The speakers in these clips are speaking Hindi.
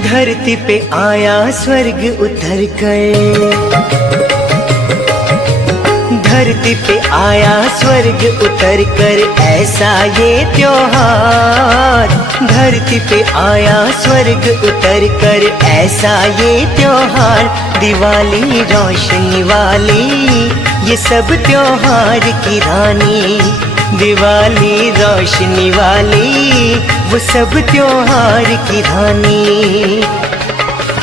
धरती पे आया स्वर्ग उतर कर, धरती पे आया स्वर्ग उतर कर, ऐसा ये त्योहार। धरती पे आया स्वर्ग उतर कर, ऐसा ये त्योहार। दिवाली रोशनी वाली, ये सब त्योहार की रानी। दिवाली रोशनी वाली, वो सब त्योहार की रानी।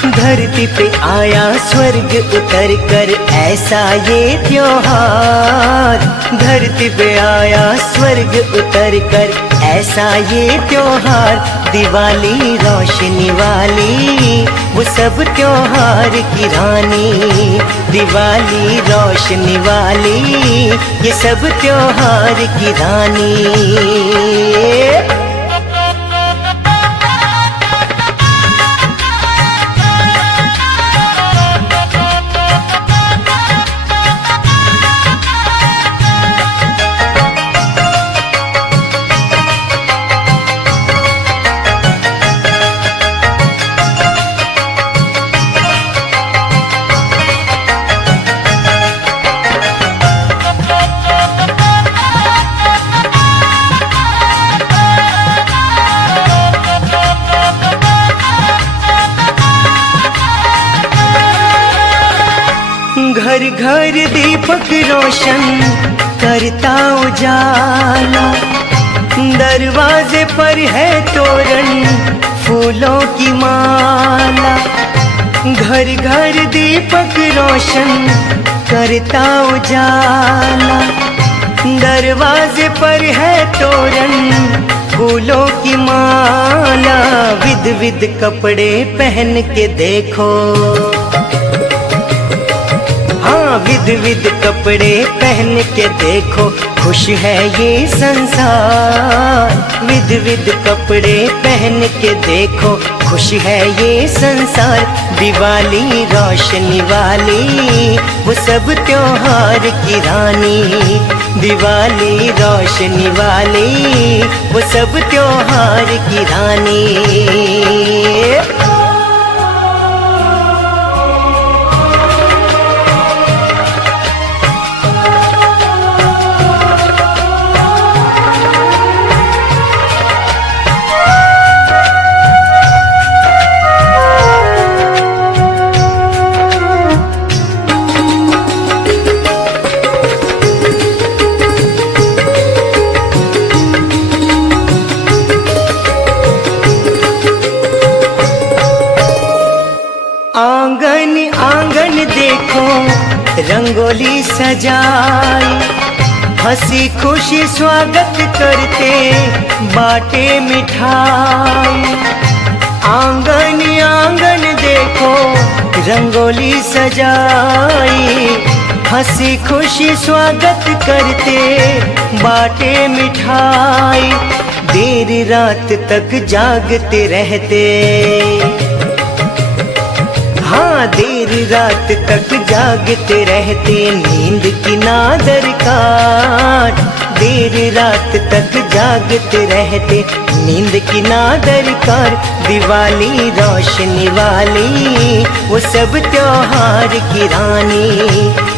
धरती पे आया स्वर्ग उतर कर, ऐसा ये त्योहार। धरती पे आया स्वर्ग उतर कर, ऐसा ये त्योहार। दिवाली रोशनी वाली, वो सब त्योहार की रानी। दिवाली रोशनी वाली, ये सब त्योहार की रानी। घर घर दीपक रोशन करता उजाला, दरवाजे पर है तोरण फूलों की माला। घर घर दीपक रोशन करता उजाला, दरवाजे पर है तोरण फूलों की माला। विध विध कपड़े पहन के देखो, विध विध कपड़े पहन के देखो, खुश है ये संसार। विध विध कपड़े पहन के देखो, खुश है ये संसार। दिवाली रोशनी वाली, वो सब त्योहार की रानी। दिवाली रोशनी वाली, वो सब त्योहार की रानी। आंगन आंगन देखो रंगोली सजाई, हंसी खुशी स्वागत करते बाटे मिठाई। आंगन आंगन देखो रंगोली सजाई, हंसी खुशी स्वागत करते बाटे मिठाई। देर रात तक जागते रहते, हाँ देर रात तक जागते रहते, नींद की ना दरकार। देर रात तक जागते रहते, नींद की ना दरकार। दिवाली रोशनी वाली, वो सब त्योहार की रानी।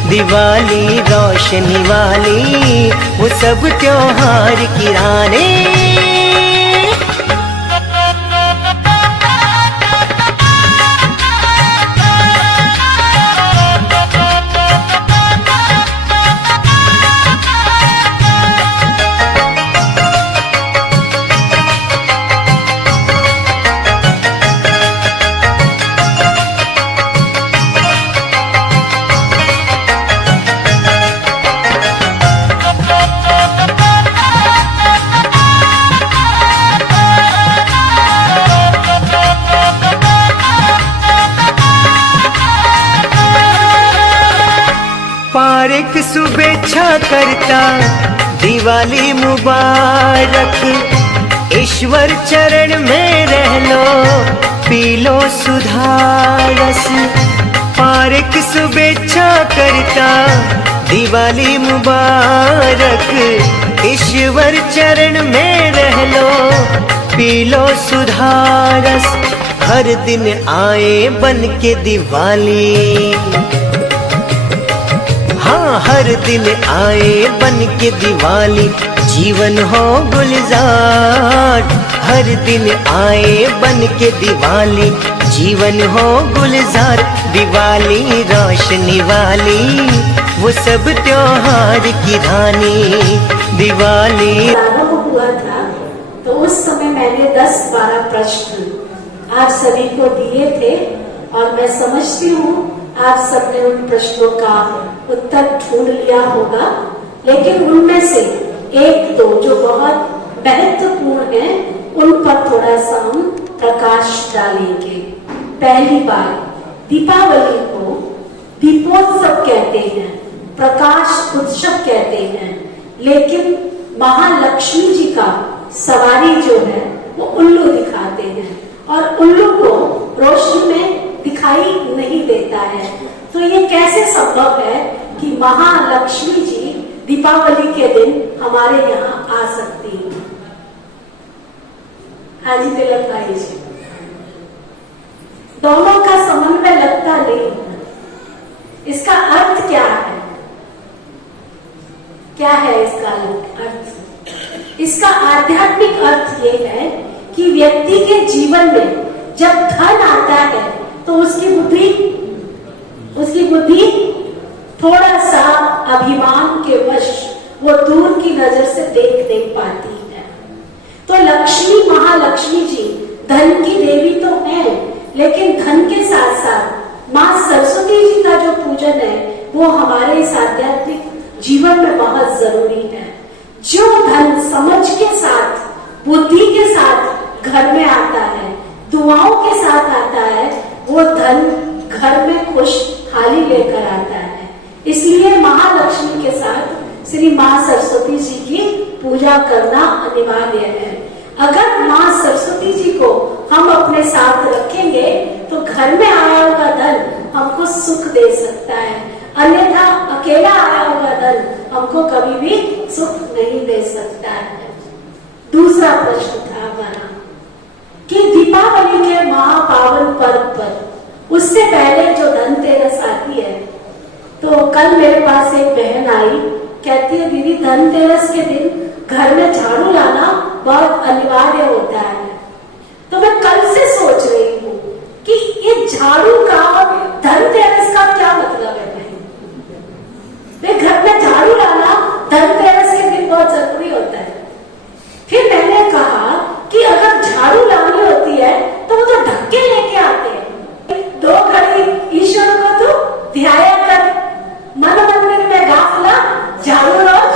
दिवाली रोशनी वाली, वो सब त्योहार की रानी। पारिक शुभेच्छा करता दिवाली मुबारक। ईश्वर चरण में रह लो, पी लो सुधारस। पारिक शुभेच्छा करता दिवाली मुबारक। ईश्वर चरण में रह लो, पी लो सुधारस। हर दिन आए बन के दिवाली, हाँ हर दिन आए बन के दिवाली, जीवन हो गुलजार। हर दिन आए बन के दिवाली, जीवन हो गुलजार। दिवाली रोशनी वाली, वो सब त्योहार की रानी। दिवाली हुआ था तो उस समय मैंने 10-12 प्रश्न आप सभी को दिए थे और मैं समझती हूँ आप सबने उन प्रश्नों का उत्तर ढूंढ लिया होगा, लेकिन उनमें से एक दो जो बहुत महत्वपूर्ण है उन पर थोड़ा सा हम प्रकाश डालेंगे। पहली बात, दीपावली को दीपोत्सव कहते हैं, प्रकाश उत्सव कहते हैं, लेकिन महालक्ष्मी जी का सवारी जो है वो उल्लू दिखाते हैं और उल्लू को रोशनी में दिखाई नहीं देता है। तो ये कैसे संभव है कि महालक्ष्मी जी दीपावली के दिन हमारे यहाँ आ सकती है? हाजी तिलक भाई जी, दोनों का समन्वय लगता नहीं है। इसका अर्थ क्या है? क्या है इसका अर्थ? इसका आध्यात्मिक अर्थ ये है कि व्यक्ति के जीवन में जब धन आता है तो उसकी बुद्धि थोड़ा सा अभिमान के वश वो दूर की नजर से देख नहीं पाती है। तो लक्ष्मी, महालक्ष्मी जी धन की देवी तो है, लेकिन धन के साथ साथ माँ सरस्वती जी का जो पूजन है वो हमारे इस आध्यात्मिक जीवन में बहुत जरूरी है। जो धन समझ के साथ, बुद्धि के साथ घर में आता है, दुआओं के साथ आता है, वो धन घर में खुशहाली लेकर आता है। इसलिए महालक्ष्मी के साथ श्री माँ सरस्वती जी की पूजा करना अनिवार्य है। अगर माँ सरस्वती जी को हम अपने साथ रखेंगे तो घर में आया हुआ धन हमको सुख दे सकता है, अन्यथा अकेला आया हुआ धन हमको कभी भी सुख नहीं दे सकता है। दूसरा प्रश्न था हमारा कि दीपावली के महापावन पर्व पर उससे पहले जो धनतेरस आती है, तो कल मेरे पास एक बहन आई, कहती है दीदी धनतेरस के दिन घर में झाड़ू लाना बहुत अनिवार्य होता है। तो मैं कल से सोच रही हूँ कि ये झाड़ू का धनतेरस का क्या मतलब है। वे घर में झाड़ू लाना धनतेरस के दिन बहुत जरूरी होता है। फिर मैंने कहा कि अगर झाड़ू लानी होती है तो वो तो ढक्के लेके आते हैं। 2 घड़ी ईश्वर को तो ध्याया कर, मन मंदिर में गाफला झाड़ू रोज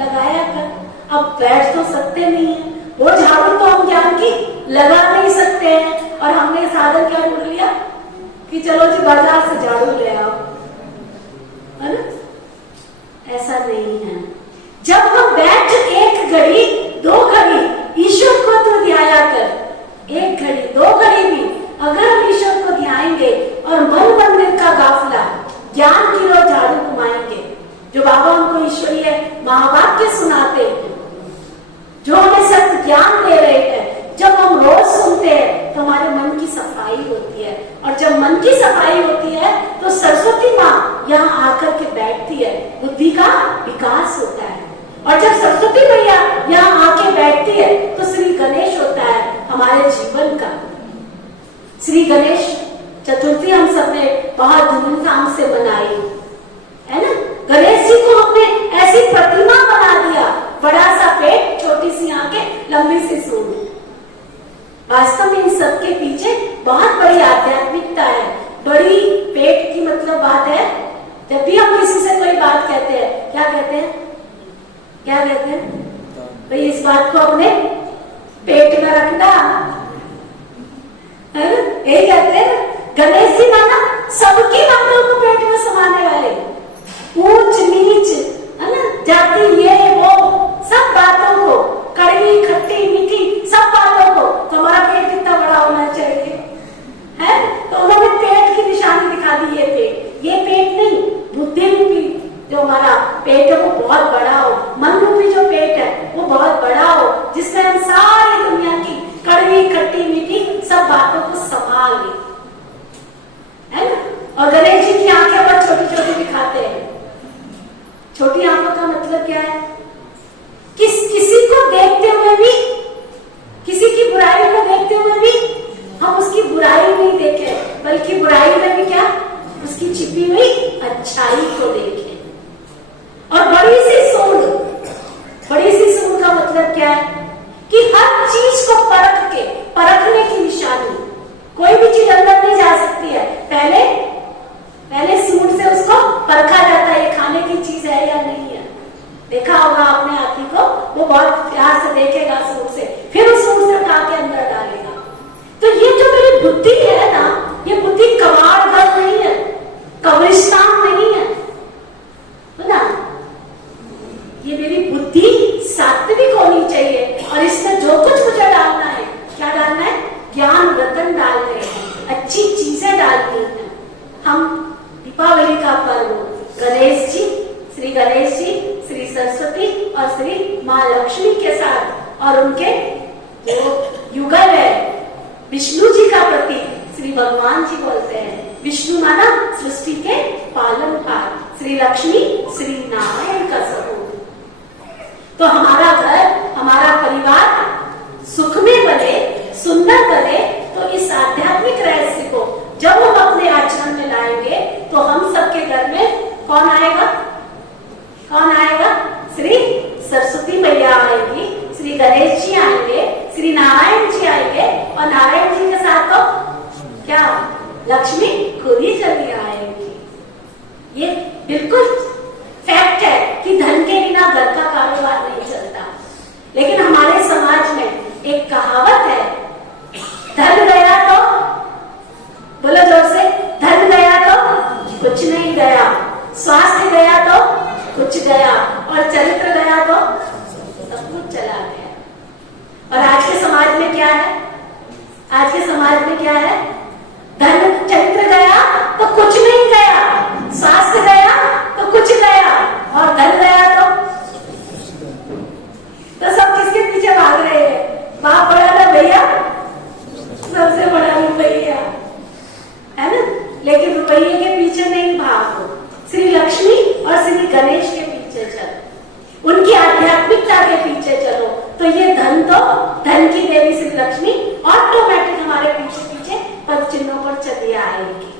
लगाया कर। अब बैठ तो सकते नहीं है, वो झाड़ू तो हम ज्ञान की लगा नहीं सकते हैं, और हमने साधन क्या ढूंढ लिया कि चलो जी बाजार से झाड़ू ले आओ, है ना? ऐसा नहीं है। जब हम बैठ 1 घड़ी 2 घड़ी ईश्वर को तो ध्याया कर, 1 घड़ी 2 घड़ी भी अगर हम ईश्वर को ध्याएंगे और मन मंदिर का गाफला ज्ञान की रोज झाड़ू घुमाएंगे, जो बाबा हमको ईश्वरीय महावाक्य सुनाते हैं, जो हमें सत्य ज्ञान दे रहे हैं, जब हम रोज सुनते हैं तो हमारे मन की सफाई होती है, और जब मन की सफाई होती है तो सरस्वती माँ यहाँ आकर के बैठती है, बुद्धि का विकास होता है। और जब सरस्वती मैया यहाँ आके बैठती है तो श्री गणेश होता है हमारे जीवन का। श्री गणेश चतुर्थी हम सबने बहुत धूमधाम से मनाई है ना। गणेश जी को हमने ऐसी प्रतिमा बना दिया, बड़ा सा पेट, छोटी सी आंखें, लंबी सी सूंड। वास्तव में इन सब के पीछे बहुत बड़ी आध्यात्मिकता है। बड़ी पेट की मतलब बात है, जब भी हम किसी से कोई बात कहते हैं, क्या कहते हैं, क्या कहते हैं भाई, इस बात को अपने पेट में रखना, है ना, यही कहते हैं। गणेश जी माना सबकी बातों को पेट में समाने वाले, ऊंच नीच, है ना, जाति ये वो सब बातों को, कड़वी खट्टी मीठी सब बातों को, तो हमारा पेट कितना बड़ा होना चाहिए, है? तो उन्होंने पेट की निशानी दिखा दी। ये पेट नहीं, बुद्धि रूपी जो हमारा पेट है वो बहुत बड़ा हो, मन रूपी जो पेट है वो बहुत बड़ा हो, जिसमें हम सारी दुनिया की कड़वी खट्टी मीठी सब बातों को समा और गणेश जी की आंखें पर छोटी छोटी दिखाते हैं। छोटी आंखों का मतलब क्या है? किसी को देखते हुए भी, किसी की बुराई को देखते हुए भी हम उसकी बुराई नहीं देखें, बल्कि बुराई में भी क्या, उसकी छिपी हुई अच्छाई को देखें। और बड़ी सी सूंड का मतलब क्या है? कि हर चीज को परखने की निशानी। कोई भी चीज अंदर नहीं जा सकती है, पहले सूंड से उसको परखा जाता है, ये खाने की चीज है या नहीं है। देखा होगा आपने हाथी को, वो बहुत प्यार से देखेगा सूंड से, फिर उस सूंड से उठा के अंदर डालेगा। तो ये जो मेरी बुद्धि है ना, ये बुद्धि कबाड़ घर नहीं है, कब्रिस्तान नहीं है ना। ये मेरी बुद्धि सात्विक होनी चाहिए, और इसमें जो कुछ मुझे डालना है, क्या डालना है? ज्ञान रतन डाल रहे हैं, अच्छी चीजें डालनी है। हम दीपावली का पर्व गणेश जी, श्री गणेश जी, श्री सरस्वती और श्री माँ लक्ष्मी के साथ, और उनके जो युगल है विष्णु जी का प्रतीक श्री भगवान जी बोलते हैं। विष्णु माना सृष्टि के पालनहार, श्री लक्ष्मी श्री नारायण का स्वरूप। तो हमारा घर, हमारा परिवार सुख में बने, सुंदर बने, तो इस आध्यात्मिक रहस्य को जब हम अपने आचरण में लाएंगे, तो हम सबके घर में कौन आएगा? कौन आएगा? श्री सरस्वती मैया आएगी, श्री गणेश जी आएंगे, श्री नारायण जी आएंगे, और नारायण जी के साथ तो क्या, लक्ष्मी खुद ही चली आएगी। ये बिल्कुल फैक्ट है कि धन के बिना घर का कारोबार नहीं चलता। लेकिन हमारे समाज में एक कहावत है, धन गया तो, बोलो जोर से, धन गया तो कुछ नहीं गया, स्वास्थ्य गया तो कुछ गया, और चरित्र गया तो सब कुछ चला गया। और आज के समाज में क्या है? आज के समाज में क्या है? धन, चरित्र गया तो कुछ नहीं गया, स्वास्थ्य गया तो कुछ गया, और धन गया तो सब किसके पीछे भाग रहे हैं? बाप बड़ा ना भैया, सबसे बड़ा रुपया है ना। लेकिन रुपये के पीछे नहीं भागो, श्री लक्ष्मी और श्री गणेश के पीछे चलो, उनकी आध्यात्मिकता के पीछे चलो। तो ये धन की देवी श्री लक्ष्मी ऑटोमेटिक हमारे पीछे पीछे पद चिन्हों पर चली आएगी।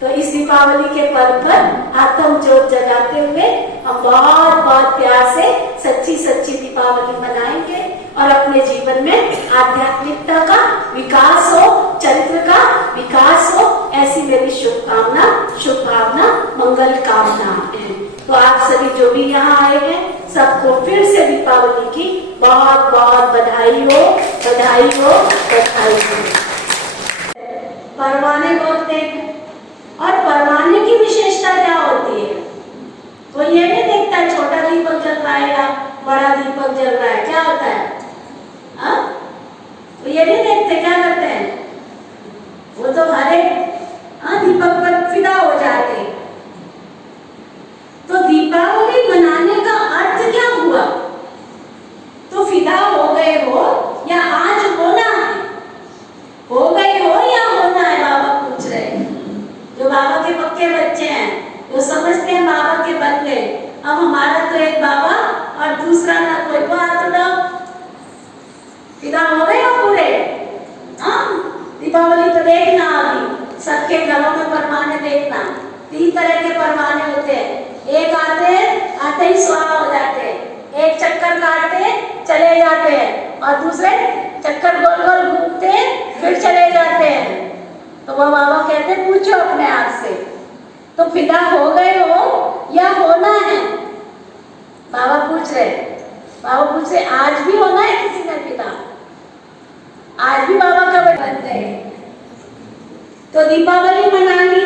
तो इस दीपावली के पर्व पर आत्म ज्योत जगाते हुए हम बहुत बहुत प्यार से सच्ची दीपावली मनाएंगे, और अपने जीवन में आध्यात्मिकता का विकास हो, चरित्र का विकास हो, ऐसी मेरी शुभकामना, शुभभावना, मंगल कामना है। तो आप सभी जो भी यहाँ आए हैं, सबको फिर से दीपावली की बहुत बहुत बधाई हो, बधाई हो, बधाई हो। परवाने बोलते हैं, और परवाने की विशेषता क्या होती है? तो ये नहीं देखता छोटा दीपक जल रहा है या बड़ा दीपक जल रहा है, क्या होता है? तो ये नहीं देखते, क्या करते हैं? वो तो हर एक दीपक पर फिदा हो जाते हैं। तो दीपावली मनाने का अर्थ क्या हुआ? तो फिदा हो गए हो या आज होना है? हो गए हो या होना है? बाबा पूछ रहे हैं। जो बाबा के पक्के बच्चे हैं, जो समझते हैं बाबा के बदले, अब हमारा तो एक बाबा और दूसरा ना कोई, बात उठाओ, फिदा हो गए हो पूरे? दीपावली तो देखना, अभी सबके घरों में परवाने देखना। 3 तरह के परवाने होते हैं, एक आते ही स्वाहा हो जाते हैं, एक चक्कर काटते चले जाते हैं, और दूसरे चक्कर गोल गोल घूमते फिर चले जाते हैं। तो वो बाबा कहते हैं पूछो अपने आप से, तो फिदा हो गए हो या होना है? बाबा पूछ रहे आज भी होना है किसी में फिदा? आज भी बाबा का बनते हैं। तो दीपावली मनानी,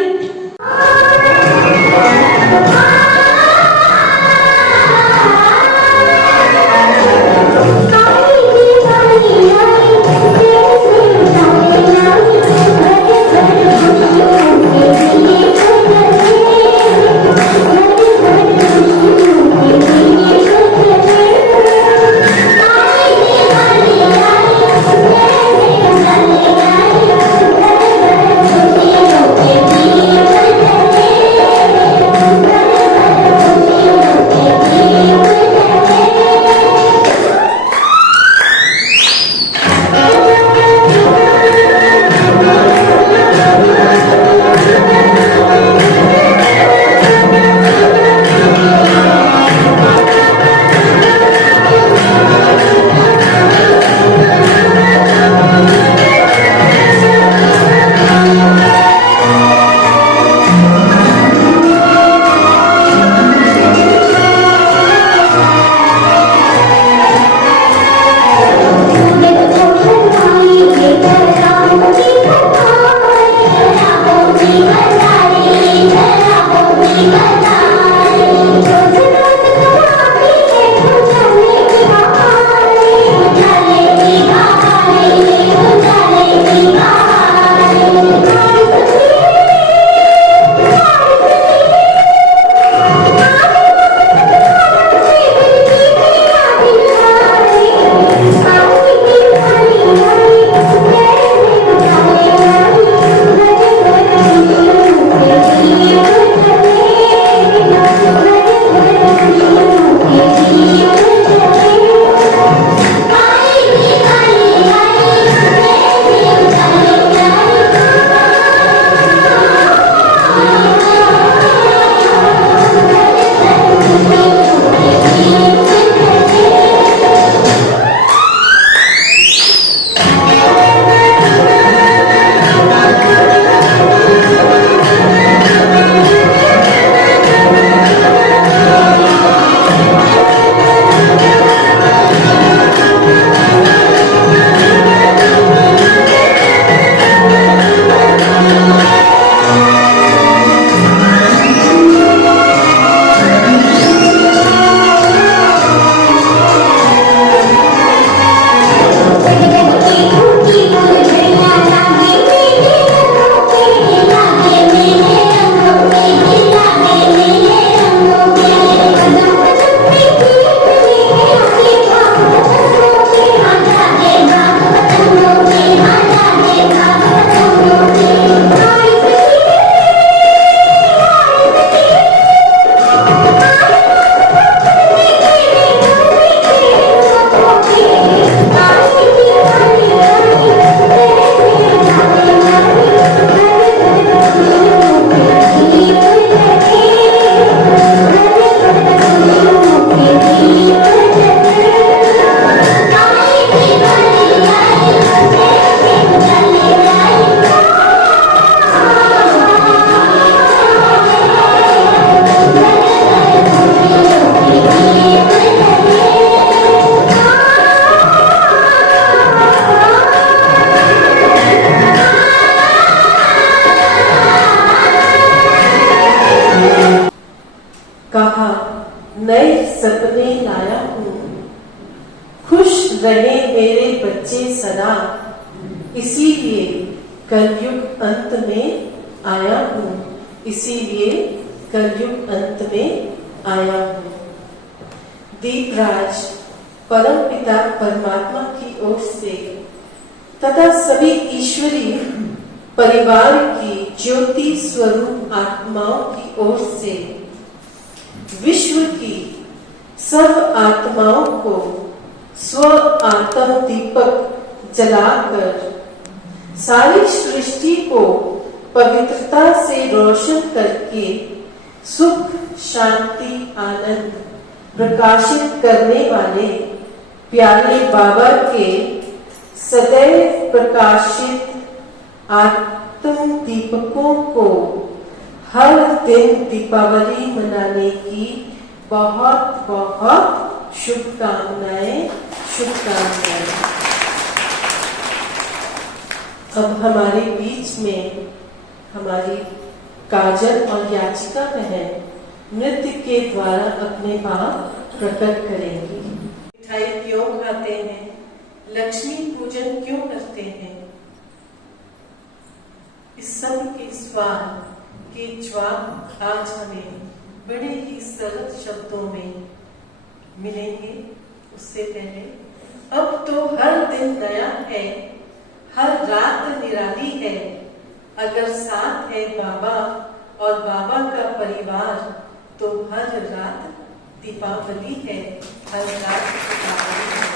सपने लाया हूँ, खुश रहे मेरे बच्चे सदा, इसीलिए कलयुग अंत में आया हूँ, इसीलिए कलयुग अंत में आया हूँ। दीपराज परम पिता परमात्मा की ओर से तथा सभी ईश्वरीय परिवार की ज्योति स्वरूप आत्माओं की ओर से विश्व की सब आत्माओं को स्व आत्म दीपक जलाकर सारी सृष्टि को पवित्रता से रोशन करके सुख शांति आनंद प्रकाशित करने वाले प्यारे बाबा के सदैव प्रकाशित आत्म दीपकों को हर दिन दीपावली मनाने की बहुत बहुत शुभकामनाएं। अब हमारे बीच में हमारी काजल और याचिका बहन नृत्य के द्वारा अपने भाव प्रकट करेंगी। मिठाई क्यों खाते हैं, लक्ष्मी पूजन क्यों करते हैं, इस सब के स्वाद के जवाब आज हमें बड़े ही सरल शब्दों में मिलेंगे। उससे पहले अब तो हर दिन नया है, हर रात निराली है, अगर साथ है बाबा और बाबा का परिवार तो हर रात दीपावली है, हर रात दीपावली है।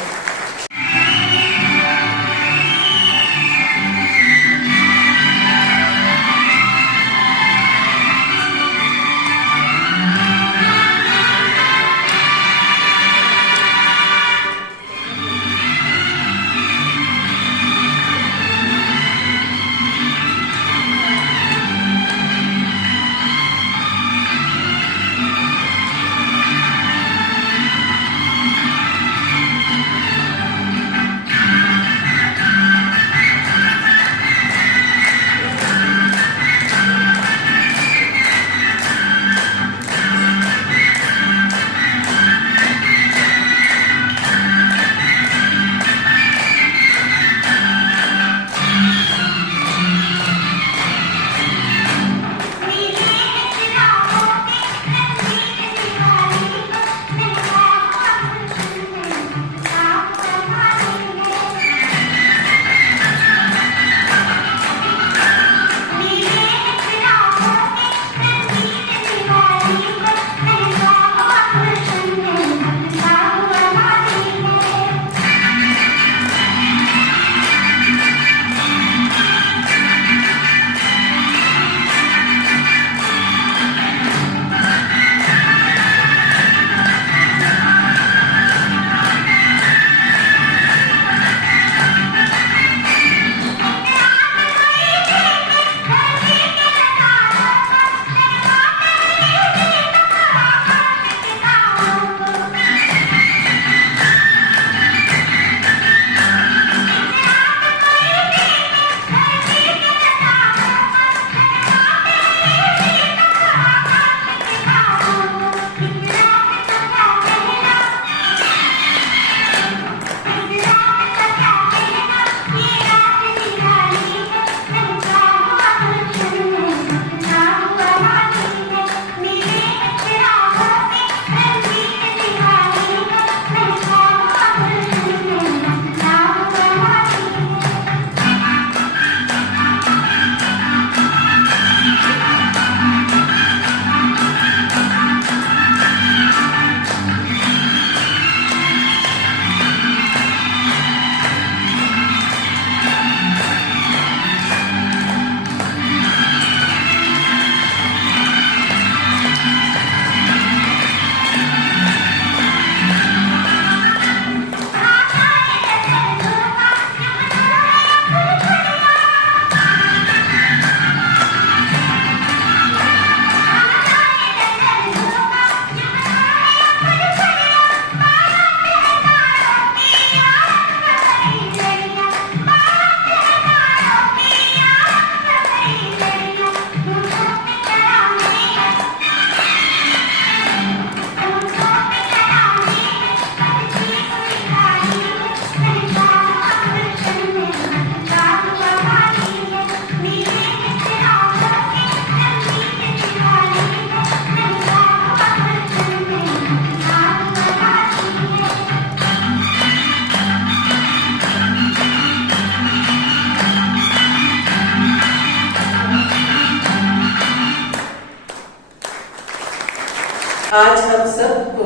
आज हम सबको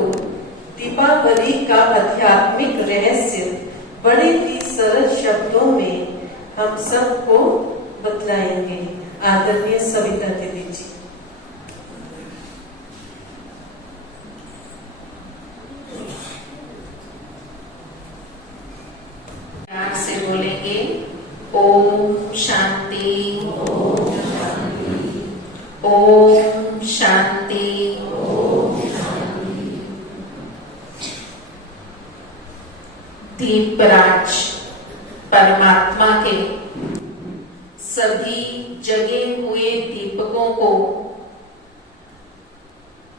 दीपावली का आध्यात्मिक रहस्य बड़े ही सरल शब्दों में हम सबको बतलाएंगे। आदरणीय सविता दीदी जी। प्यार से बोलेंगे ओम शांति, ओम शांति। दीपराज परमात्मा के सभी जगे हुए दीपकों को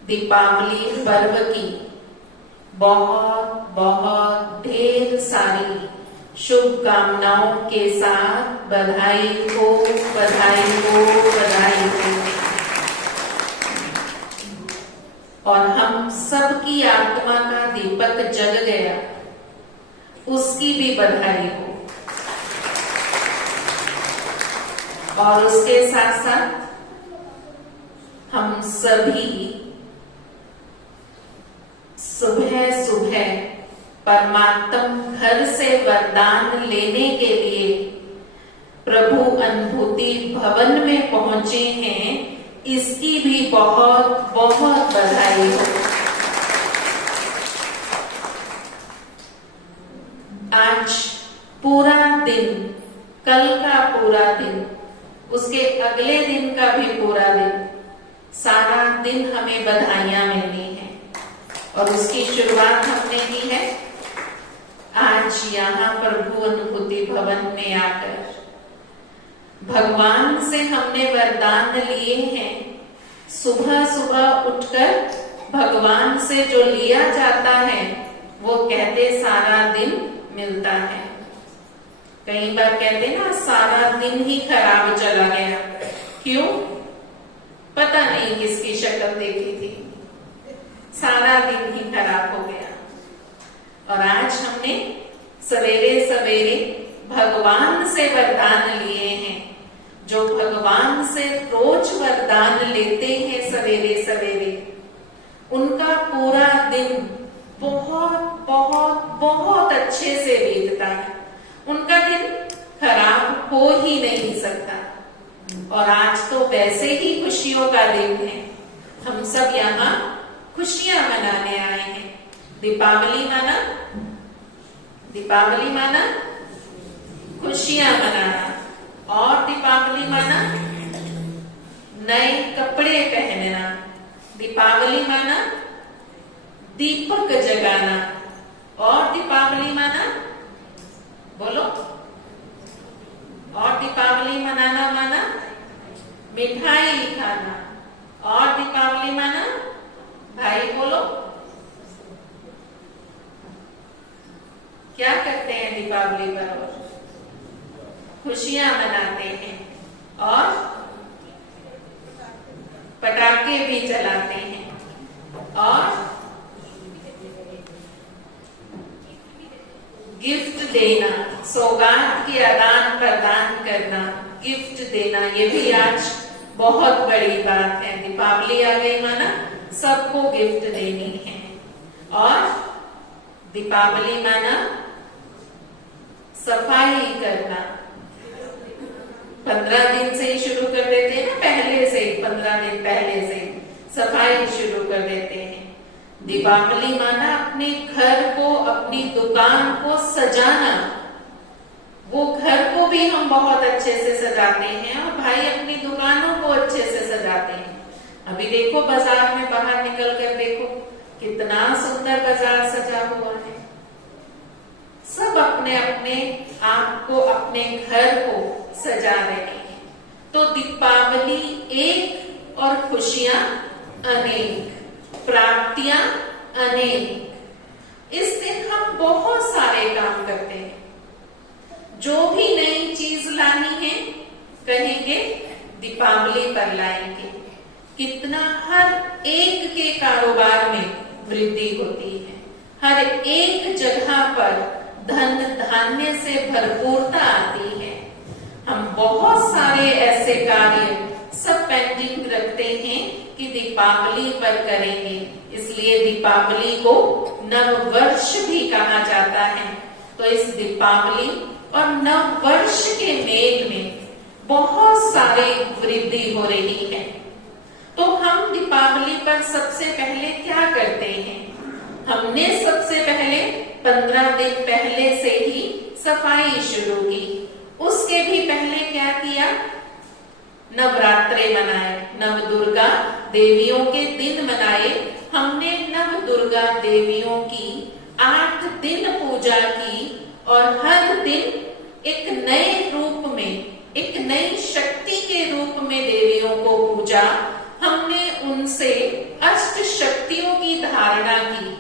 दीपावली पर्व की बहुत बहुत ढेर सारी शुभकामनाओं के साथ बधाई हो, बधाई हो, बधाई हो। और हम सबकी आत्मा का दीपक जग गया, उसकी भी बधाई हो। और उसके साथ साथ हम सभी सुबह सुबह परमात्म घर से वरदान लेने के लिए प्रभु अनुभूति भवन में पहुंचे हैं, इसकी भी बहुत बहुत बधाई हो। आज पूरा दिन, कल का पूरा दिन, उसके अगले दिन का भी पूरा दिन, सारा दिन हमें बधाइयां मिलनी है। और उसकी शुरुआत हमने की है आज यहाँ प्रभु अनुभूति भवन में आकर। भगवान से हमने वरदान लिए हैं। सुबह सुबह उठकर भगवान से जो लिया जाता है वो कहते सारा दिन मिलता है। कई बार कहते ना सारा दिन ही खराब चला गया। क्यों? पता नहीं किसकी शक्ल देखी थी, सारा दिन ही खराब हो गया। और आज हमने सवेरे सवेरे भगवान से वरदान लिए हैं। जो भगवान से रोज वरदान लेते हैं सवेरे सवेरे, उनका पूरा दिन बहुत बहुत बहुत अच्छे से बीतता है। उनका दिन खराब हो ही नहीं सकता। और आज तो वैसे ही खुशियों का दिन है। हम सब यहाँ खुशियां मनाने आए हैं। दीपावली माना, दीपावली माना खुशियां मनाना। और दीपावली माना नए कपड़े पहनना। दीपावली माना दीपक जगाना। और दीपावली माना, बोलो, और दीपावली मनाना माना मिठाई खाना। और दीपावली माना, भाई बोलो, क्या करते हैं दीपावली पर? खुशियां मनाते हैं और पटाखे भी चलाते हैं और गिफ्ट देना, सौगात की आदान प्रदान करना, गिफ्ट देना, ये भी आज बहुत बड़ी बात है। दीपावली आ गई माना सबको गिफ्ट देनी है। और दीपावली माना सफाई करना। 15 दिन से ही शुरू कर देते हैं ना, पहले से 15 दिन पहले से सफाई शुरू कर देते हैं। दीपावली माना अपने घर को, अपनी दुकान को सजाना। वो घर को भी हम बहुत अच्छे से सजाते हैं और भाई अपनी दुकानों को अच्छे से सजाते हैं। अभी देखो बाजार में बाहर निकल कर देखो कितना सुंदर बाजार सजा हुआ है। सब अपने अपने आप को, अपने घर को सजा रहे हैं। तो दीपावली एक और खुशियां अनेक, प्राप्तियां अनेक। इस दिन हम बहुत सारे काम करते हैं। जो भी नई चीज लानी है कहेंगे दीपावली पर लाएंगे। कितना हर एक के कारोबार में वृद्धि होती है। हर एक जगह पर धन धान्य से भरपूरता आती है। हम बहुत सारे ऐसे कार्य सब पेंडिंग रखते हैं कि दीपावली पर करेंगे। इसलिए दीपावली को नव वर्ष भी कहा जाता है। तो इस दीपावली और नव वर्ष के मेल में बहुत सारे वृद्धि हो रही है। तो हम दीपावली पर सबसे पहले क्या करते हैं? हमने सबसे पहले 15 दिन पहले से ही सफाई शुरू की। उसके भी पहले क्या किया? नवरात्रे मनाए, नव दुर्गा देवियों के दिन मनाए। हमने नव दुर्गा देवियों की 8 दिन पूजा की और हर दिन एक नए रूप में, एक नई शक्ति के रूप में देवियों को पूजा। हमने उनसे अष्ट शक्तियों की धारणा की।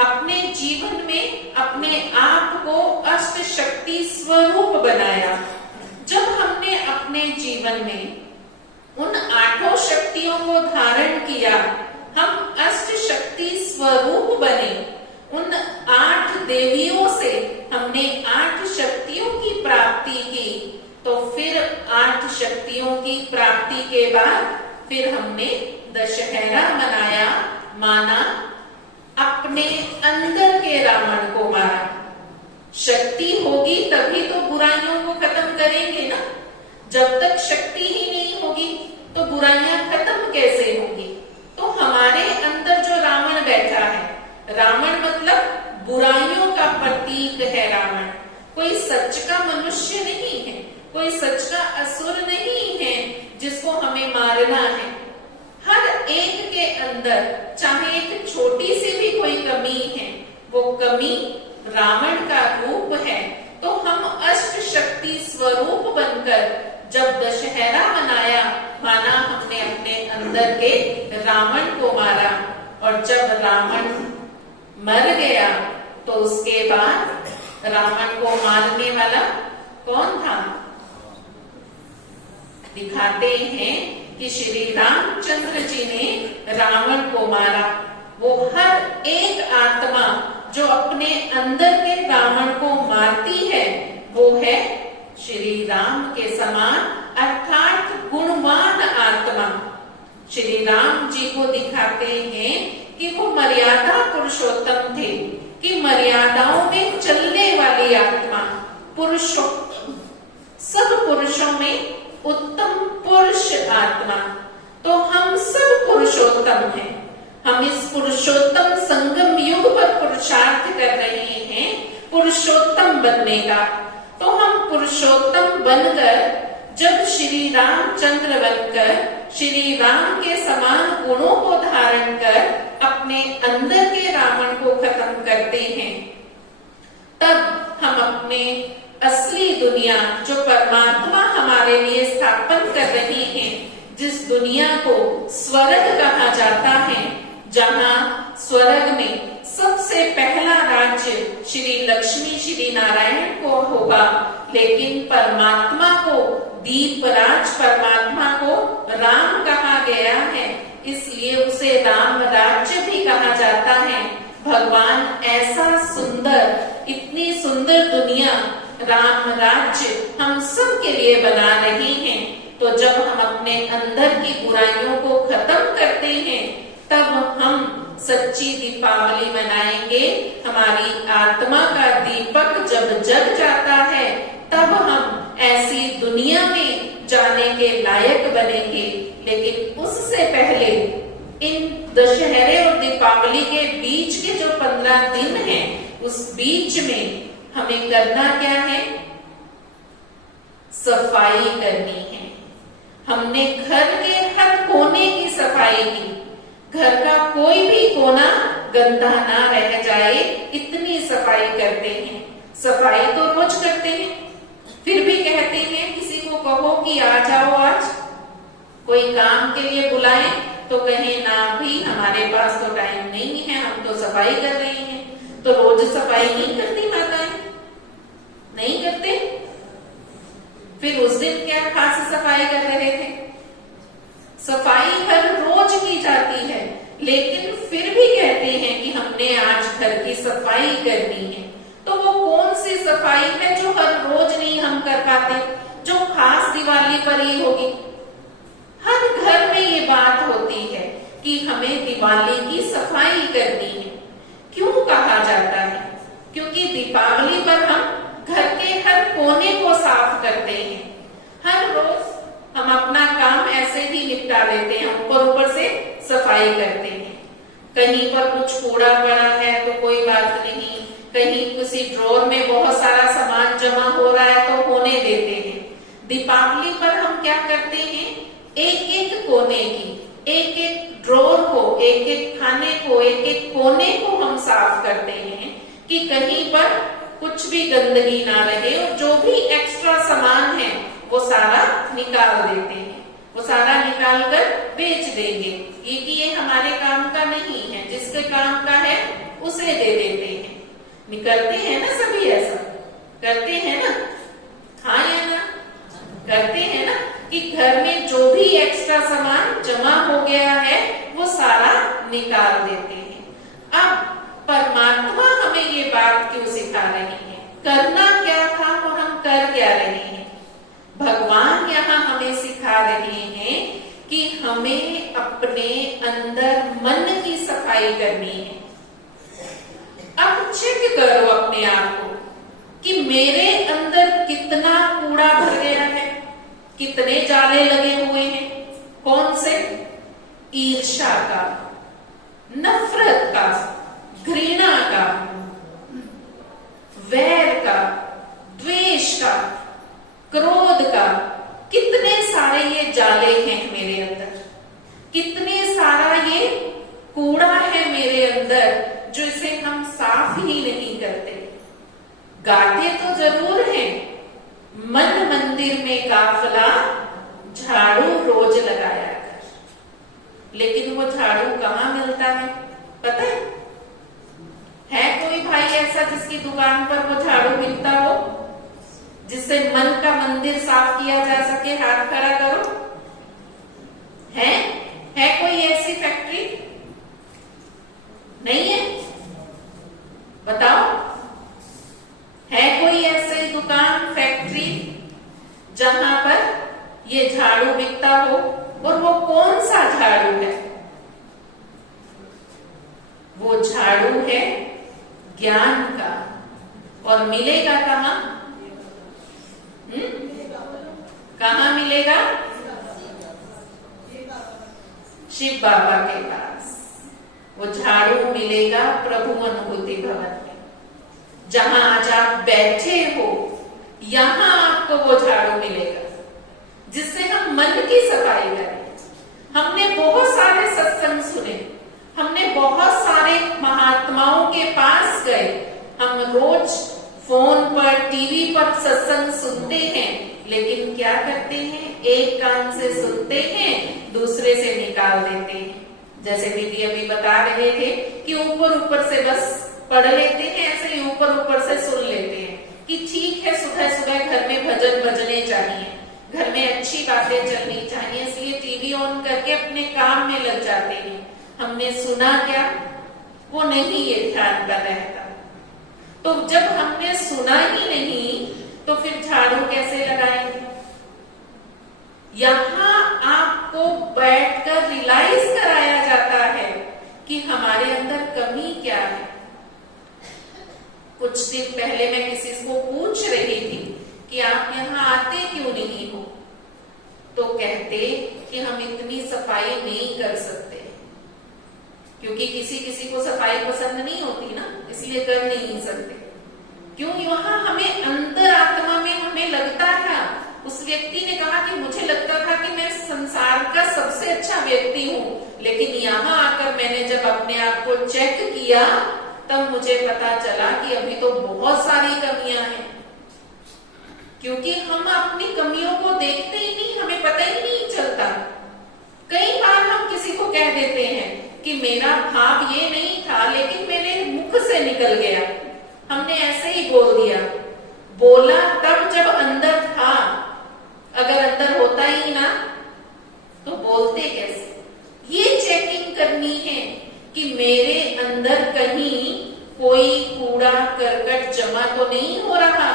अपने जीवन में अपने आप को अष्ट शक्ति स्वरूप बनाया। जब हमने अपने जीवन में उन 8 शक्तियों को धारण किया, हम अष्ट शक्ति स्वरूप बने। उन 8 देवियों से हमने 8 शक्तियों की प्राप्ति की। तो फिर 8 शक्तियों की प्राप्ति के बाद फिर हमने दशहरा मनाया, माना, अपने अंदर के रावण को मारा। शक्ति होगी तभी तो बुराइयों को खत्म करेंगे ना। जब तक शक्ति ही नहीं होगी तो बुराइयां खत्म कैसे होंगी? तो हमारे अंदर जो रावण बैठा है, रावण मतलब बुराइयों का प्रतीक है। रावण कोई सच का मनुष्य नहीं है, कोई सच का असुर नहीं है जिसको हमें मारना है। हर एक के अंदर चाहे एक छोटी सी भी कोई कमी है, वो कमी रावण का रूप है। तो हम अष्ट शक्ति स्वरूप बनकर जब दशहरा मनाया, माना हमने अपने अंदर के रावण को मारा। और जब रावण मर गया तो उसके बाद रावण को मारने वाला कौन था? दिखाते हैं कि श्री रामचंद्र जी ने रावण को मारा। वो हर एक आत्मा जो अपने अंदर के रावण को मारती है, वो है श्री राम के समान, अर्थात गुणवान आत्मा। श्री राम जी को दिखाते हैं कि वो मर्यादा पुरुषोत्तम थे, कि मर्यादाओं में चलने वाली आत्मा, पुरुषोत्तम, सब पुरुषों में उत्तम पुरुष आत्मा। तो हम सब पुरुषोत्तम हैं। हम इस पुरुषोत्तम संगम युग पर पुरुषार्थ कर रहे हैं पुरुषोत्तम बनने का। तो हम पुरुषोत्तम बनकर जब श्री रामचंद्र बनकर श्री राम के समान गुणों को धारण कर अपने अंदर के रावण को खत्म करते हैं, तब हम अपने असली दुनिया जो परमात्मा हमारे लिए स्थापन कर रही है, जिस दुनिया को स्वर्ग कहा जाता है, जहाँ स्वर्ग में सबसे पहला राज्य श्री लक्ष्मी श्री नारायण को होगा, लेकिन परमात्मा को दीपराज परमात्मा को राम कहा गया है, इसलिए उसे राम राज्य भी कहा जाता है। भगवान ऐसा सुंदर, इतनी सुंदर दुनिया, राम राज्य हम सब के लिए बना रहे हैं। तो जब हम अपने अंदर की बुराइयों को खत्म करते हैं, तब हम सच्ची दीपावली मनाएंगे। हमारी आत्मा का दीपक जब जग जाता है, तब हम ऐसी दुनिया में जाने के लायक बनेंगे। लेकिन उससे पहले इन दशहरे और दीपावली के बीच के जो 15 दिन हैं, उस बीच में हमें करना क्या है? सफाई करनी है। हमने घर के हर कोने की सफाई की। घर का कोई भी कोना गंदा ना रह जाए, इतनी सफाई करते हैं। सफाई तो रोज करते हैं, फिर भी कहते हैं किसी को कहो कि आ जाओ आज, कोई काम के लिए बुलाएं तो कहें ना भी, हमारे पास तो टाइम नहीं है, हम तो सफाई कर रहे हैं। तो रोज सफाई नहीं करती माताएं? नहीं करते? फिर उस दिन क्या खास सफाई कर रहे थे? सफाई हर रोज की जाती है, लेकिन फिर भी कहते हैं कि हमने आज घर की सफाई करनी है। तो वो कौन सी सफाई है जो हर रोज नहीं हम कर पाते, जो खास दिवाली पर ही होगी? हर घर में ये बात होती है कि दिवाली की सफाई करनी है। क्यों कहा जाता है? क्योंकि दीपावली पर हम घर के हर कोने को साफ करते हैं। हर रोज हम अपना काम ऐसे ही निपटा लेते हैं, ऊपर से सफाई करते हैं। कहीं पर कुछ कूड़ा पड़ा है तो कोई बात नहीं, कहीं किसी ड्रॉर में बहुत सारा सामान जमा हो रहा है तो होने देते हैं। दीपावली पर हम क्या करते हैं? एक एक कोने की, एक एक ड्रॉर को, एक एक खाने को, एक एक कोने को हम साफ करते हैं कि कहीं पर कुछ भी गंदगी ना रहे, और जो भी एक्स्ट्रा सामान है वो सारा निकाल देते हैं, वो सारा निकाल कर बेच देंगे। ये हमारे काम का नहीं है, जिसके काम का है उसे दे देते हैं। निकलते हैं ना सभी, ऐसा करते हैं ना? हाँ या ना? करते हैं ना कि घर में जो भी एक्स्ट्रा सामान जमा हो गया है वो सारा निकाल देते हैं। अब परमात्मा हमें ये बात क्यों सिखा रही है? करना क्या था और हम कर क्या रहे हैं? भगवान यहाँ हमें सिखा रहे हैं कि हमें अपने अंदर मन की सफाई करनी है। अब चेक करो अपने आप को कि मेरे अंदर कितना कूड़ा भर गया है, कितने जाले लगे हुए हैं। कौन से? ईर्ष्या का, नफरत का, घृणा का, वैर का, द्वेष का, क्रोध का। कितने सारे ये जाले हैं मेरे अंदर, कितने सारा ये कूड़ा है मेरे अंदर जो इसे हम साफ ही नहीं करते। गाते तो जरूर हैं, मन मंदिर में काफला झाड़ू रोज लगाया कर, लेकिन वो झाड़ू कहाँ मिलता है पता है? कोई भाई ऐसा जिसकी दुकान पर वो झाड़ू मिलता हो, जिससे मन का मंदिर साफ किया जा सके? हाथ खड़ा करो। है कोई ऐसी फैक्ट्री? नहीं है? बताओ, है कोई ऐसी दुकान, फैक्ट्री जहां पर ये झाड़ू बिकता हो? और वो कौन सा झाड़ू है? वो झाड़ू है ज्ञान का। और मिलेगा कहां? कहां मिलेगा? शिव बाबा के पास। वो झाड़ू मिलेगा प्रभु अनुभूति भवन में, जहां आज आप बैठे हो, यहां आपको वो झाड़ू मिलेगा जिससे हम मन की सफाई करें। हमने बहुत सारे सत्संग सुने, हमने बहुत सारे महात्माओं के पास गए, हम रोज फोन पर, टीवी पर सत्संग सुनते हैं, लेकिन क्या करते हैं? एक कान से सुनते हैं, दूसरे से निकाल देते हैं। जैसे दीदी अभी बता रहे थे कि ऊपर से बस पढ़ लेते हैं, ऐसे ही ऊपर से सुन लेते हैं कि ठीक है, सुबह सुबह घर में भजन बजने चाहिए, घर में अच्छी बातें चलनी चाहिए, इसलिए टीवी ऑन करके अपने काम में लग जाते हैं। हमने सुना क्या? वो नहीं ये ध्यान पर रहता। तो जब हमने सुना ही नहीं तो फिर झाड़ू कैसे लगाएंगे? यहां आपको बैठकर रियलाइज कराया जाता है कि हमारे अंदर कमी क्या है। कुछ दिन पहले मैं किसी को पूछ रही थी कि आप यहाँ आते क्यों नहीं हो, तो कहते कि हम इतनी सफाई नहीं कर सकते, क्योंकि किसी को सफाई पसंद नहीं होती ना, इसलिए कर नहीं सकते। क्यों? वहां हमें अंदर आत्मा में हमें लगता था, उस व्यक्ति ने कहा कि मुझे लगता था कि मैं संसार का सबसे अच्छा व्यक्ति हूँ, लेकिन यहाँ आकर मैंने जब अपने आप को चेक किया तब मुझे पता चला कि अभी तो बहुत सारी कमियां हैं। क्योंकि हम अपनी कमियों को देखते ही नहीं, हमें पता ही नहीं चलता। कई बार हम किसी को कह देते हैं कि मेरा भाव ये नहीं था, लेकिन मेरे मुख से निकल गया, हमने ऐसे ही बोल दिया। बोला तब जब अंदर था, अगर अंदर होता ही ना तो बोलते कैसे? ये चेकिंग करनी है कि मेरे अंदर कहीं कोई कूड़ा करकट जमा तो नहीं हो रहा।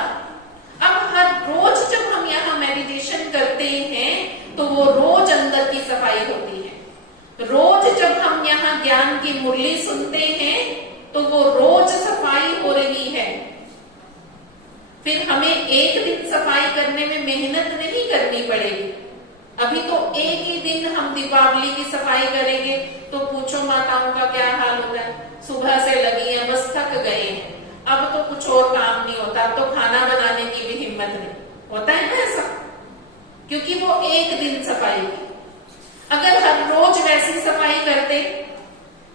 अब हर रोज जब हम यहाँ मेडिटेशन करते हैं तो वो रोज अंदर की सफाई होती है। रोज जब हम यहाँ ज्ञान की मुरली सुनते हैं तो वो रोज सफाई हो रही है। फिर हमें एक दिन सफाई करने में मेहनत नहीं करनी पड़ेगी। अभी तो एक ही दिन हम दीपावली की सफाई करेंगे तो पूछो माताओं का क्या हाल होता है। सुबह से लगी हैं, बस थक गए हैं, अब तो कुछ और काम नहीं होता, अब तो खाना बनाने की भी हिम्मत नहीं होता है ना ऐसा, क्योंकि वो एक दिन सफाई की। अगर हर रोज वैसी सफाई करते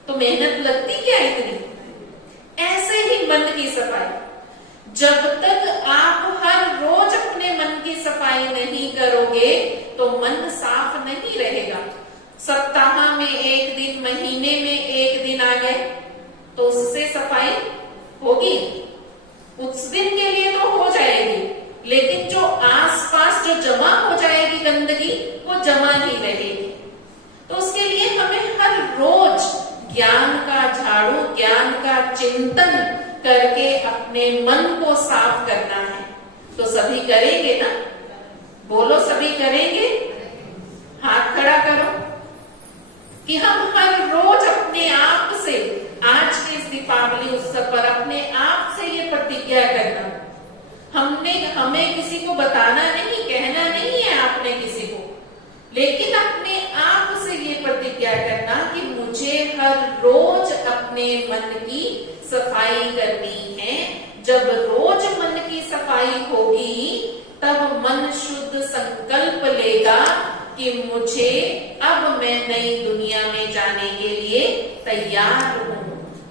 तो मेहनत लगती क्या इतनी। ऐसे ही मन की सफाई, जब तक आप हर रोज अपने मन की सफाई नहीं करोगे तो मन साफ नहीं रहेगा। सप्ताह में एक दिन, महीने में एक दिन आ गए तो उससे सफाई होगी, उस दिन के लिए तो हो जाएगी, लेकिन जो आसपास जो जमा हो जाएगी गंदगी वो जमा नहीं रहेगी। तो उसके लिए हमें हर रोज ज्ञान का झाड़ू, ज्ञान का चिंतन करके अपने मन को साफ करना है। तो सभी करेंगे ना? बोलो, सभी करेंगे? हाथ खड़ा करो कि हम हर रोज अपने आप से, आज के इस दीपावली उत्सव पर अपने आप से ये प्रतिज्ञा करना। हमें किसी को बताना नहीं, कहना नहीं है आपने किसी को, लेकिन अपने आप से ये प्रतिज्ञा करना कि मुझे हर रोज अपने मन की सफाई करनी है। जब रोज मन की सफाई होगी तब मन शुद्ध संकल्प लेगा कि मुझे अब मैं नई दुनिया में जाने के लिए तैयार हूं।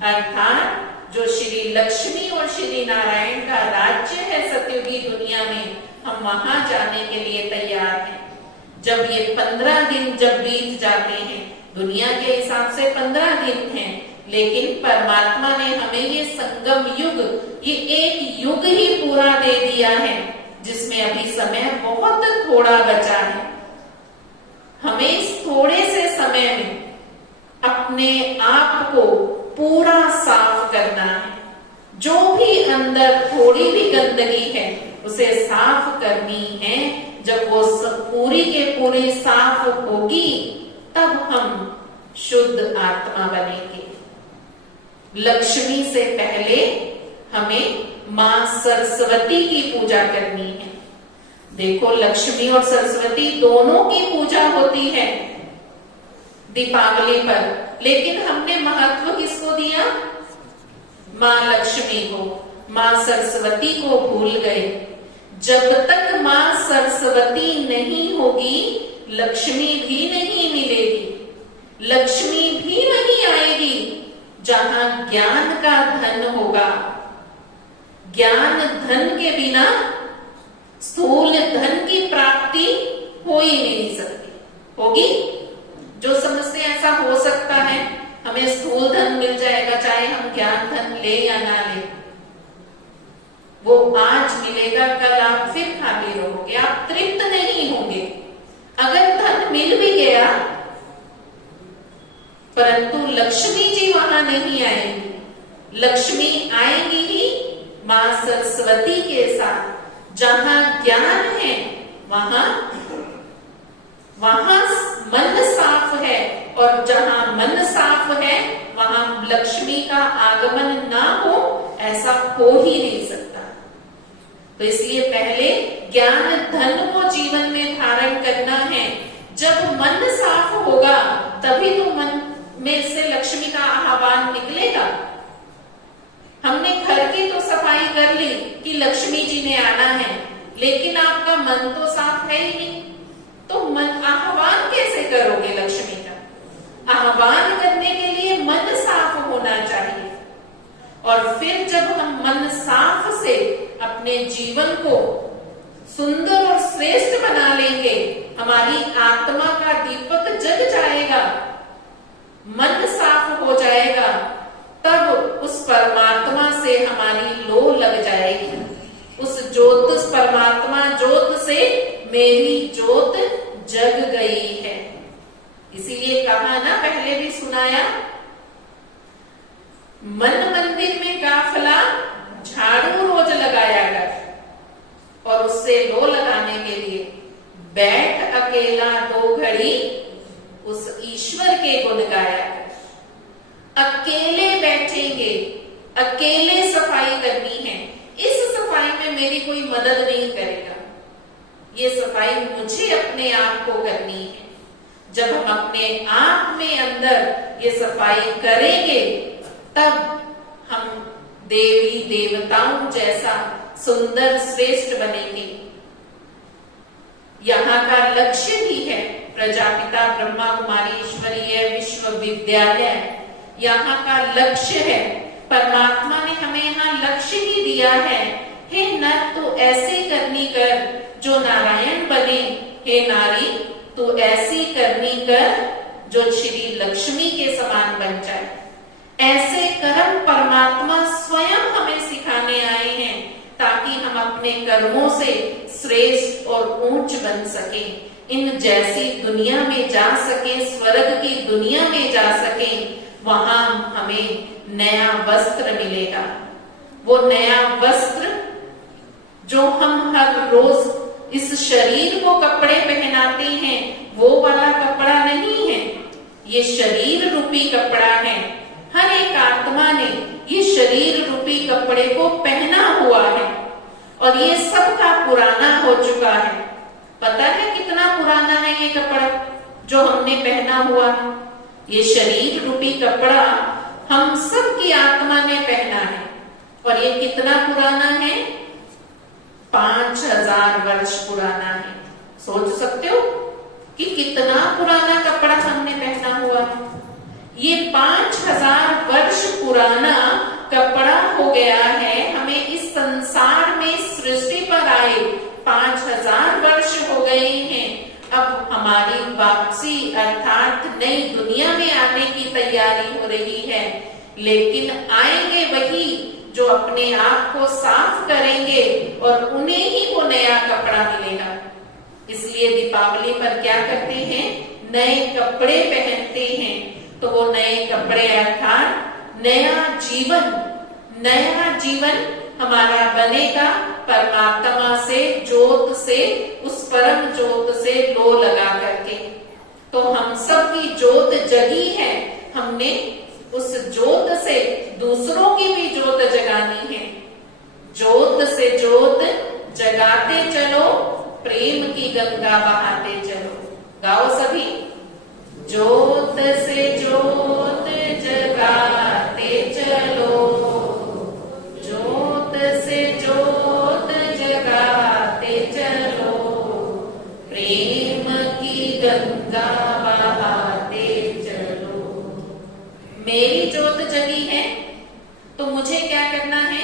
अर्थात जो श्री लक्ष्मी और श्री नारायण का राज्य है सतयुगी दुनिया में, हम वहां जाने के लिए तैयार हैं। जब ये 15 दिन जब बीत जाते हैं, दुनिया के हिसाब से 15 दिन हैं, लेकिन परमात्मा ने हमें ये संगम युग, ये एक युग ही पूरा दे दिया है, जिसमें अभी समय बहुत थोड़ा बचा है। हमें इस थोड़े से समय में अपने आप को पूरा साफ करना है। जो भी अंदर थोड़ी भी गंदगी है उसे साफ करनी है। जब वो पूरी के पूरी साफ होगी तब हम शुद्ध आत्मा बनेंगे। लक्ष्मी से पहले हमें मां सरस्वती की पूजा करनी है। देखो, लक्ष्मी और सरस्वती दोनों की पूजा होती है दीपावली पर, लेकिन हमने महत्व किसको दिया? मां लक्ष्मी को, मां सरस्वती को भूल गए। जब तक मां सरस्वती नहीं होगी, लक्ष्मी भी नहीं मिलेगी, लक्ष्मी भी नहीं आएगी जहां ज्ञान का धन होगा। ज्ञान धन के बिना स्थूल धन की प्राप्ति हो ही नहीं सकती। होगी? जो समझते ऐसा हो सकता है, हमें स्थूल धन मिल जाएगा चाहे हम ज्ञान धन ले या ना ले, वो आज मिलेगा, कल आप फिर खाली रहोगे, आप तृप्त नहीं होंगे। अगर धन मिल भी गया परंतु लक्ष्मी जी वहां नहीं आएंगी। लक्ष्मी आएंगी ही मां सरस्वती के साथ। जहां ज्ञान है वहां मन साफ है, और जहां मन साफ है वहां लक्ष्मी का आगमन ना हो, ऐसा हो ही नहीं सकता। तो इसलिए पहले ज्ञान धन को जीवन में धारण करना है। जब मन साफ होगा तभी तो मन में से लक्ष्मी का आह्वान निकलेगा। हमने घर की तो सफाई कर ली कि लक्ष्मी जी ने आना है, लेकिन आपका मन तो साफ है ही नहीं, तो मन आह्वान कैसे करोगे लक्ष्मी का? आह्वान करने के लिए मन साफ होना चाहिए। और फिर जब हम मन साफ से अपने जीवन को सुंदर और श्रेष्ठ बना लेंगे, हमारी आत्मा का दीपक जग जाएगा, मन साफ हो जाएगा, तब उस परमात्मा से हमारी लो लग जाएगी। उस ज्योत, उस परमात्मा ज्योत से मेरी ज्योत जग गई है। इसीलिए कहा ना, पहले भी सुनाया, मन मंदिर में काफला झाड़ू रोज लगाया कर, और उससे लो लगाने के लिए बैठ अकेला 2 घड़ी उस ईश्वर के गुण गाया कर। अकेले बैठेंगे, अकेले सफाई करनी है। इस सफाई में मेरी कोई मदद नहीं करेगा, ये सफाई मुझे अपने आप को करनी है। जब हम अपने आप में अंदर ये सफाई करेंगे तब हम देवी देवताओं जैसा सुंदर श्रेष्ठ बनेंगे। यहाँ का लक्ष्य ही है प्रजापिता ब्रह्मा कुमारी ईश्वरीय विश्वविद्यालय। यहाँ का लक्ष्य है, परमात्मा ने हमें यहाँ लक्ष्य ही दिया है, हे नर तू ऐसे करनी कर जो नारायण बने, हे नारी तू ऐसी करनी कर जो श्री लक्ष्मी के समान बन जाए। ऐसे कर्म परमात्मा स्वयं हमें सिखाने आए हैं ताकि हम अपने कर्मों से श्रेष्ठ और ऊंच बन सके, इन जैसी दुनिया में जा सके, स्वर्ग की दुनिया में जा सके। वहां हमें नया वस्त्र मिलेगा। वो नया वस्त्र जो हम हर रोज इस शरीर को कपड़े पहनाते हैं, वो वाला कपड़ा नहीं है, ये शरीर रूपी कपड़ा है। हर एक आत्मा ने ये शरीर रूपी कपड़े को पहना हुआ है और ये सबका पुराना हो चुका है। पता है कितना पुराना है ये कपड़ा जो हमने पहना हुआ है? ये शरीर रूपी कपड़ा हम सब की आत्मा ने पहना है और ये कितना पुराना है? 5000 वर्ष पुराना है। सोच सकते हो कि कितना पुराना कपड़ा हमने पहना हुआ है। ये 5000 वर्ष पुराना कपड़ा हो गया है। हमें इस संसार में सृष्टि पर आए 5000 वर्ष हो गए हैं। अब हमारी वापसी अर्थात नई दुनिया में आने की तैयारी हो रही है, लेकिन आएंगे वही जो अपने आप को साफ करेंगे और उन्हें ही वो नया कपड़ा मिलेगा। इसलिए दीपावली पर क्या करते हैं? नए कपड़े पहनते हैं। तो वो नए कपड़े अर्थात नया जीवन हमारा बनेगा परमात्मा से, ज्योत से, उस परम ज्योत से लो लगा करके। तो हम सब की ज्योत जगी है, हमने उस ज्योत से दूसरों की भी ज्योत जगानी है। ज्योत से ज्योत जगाते चलो, प्रेम की गंगा बहाते चलो। गाओ सभी। ज्योत से ज्योत जगाते चलो, ज्योत से ज्योत जगाते चलो, प्रेम की गंगा बहाते चलो। मेरी ज्योत जगी है तो मुझे क्या करना है?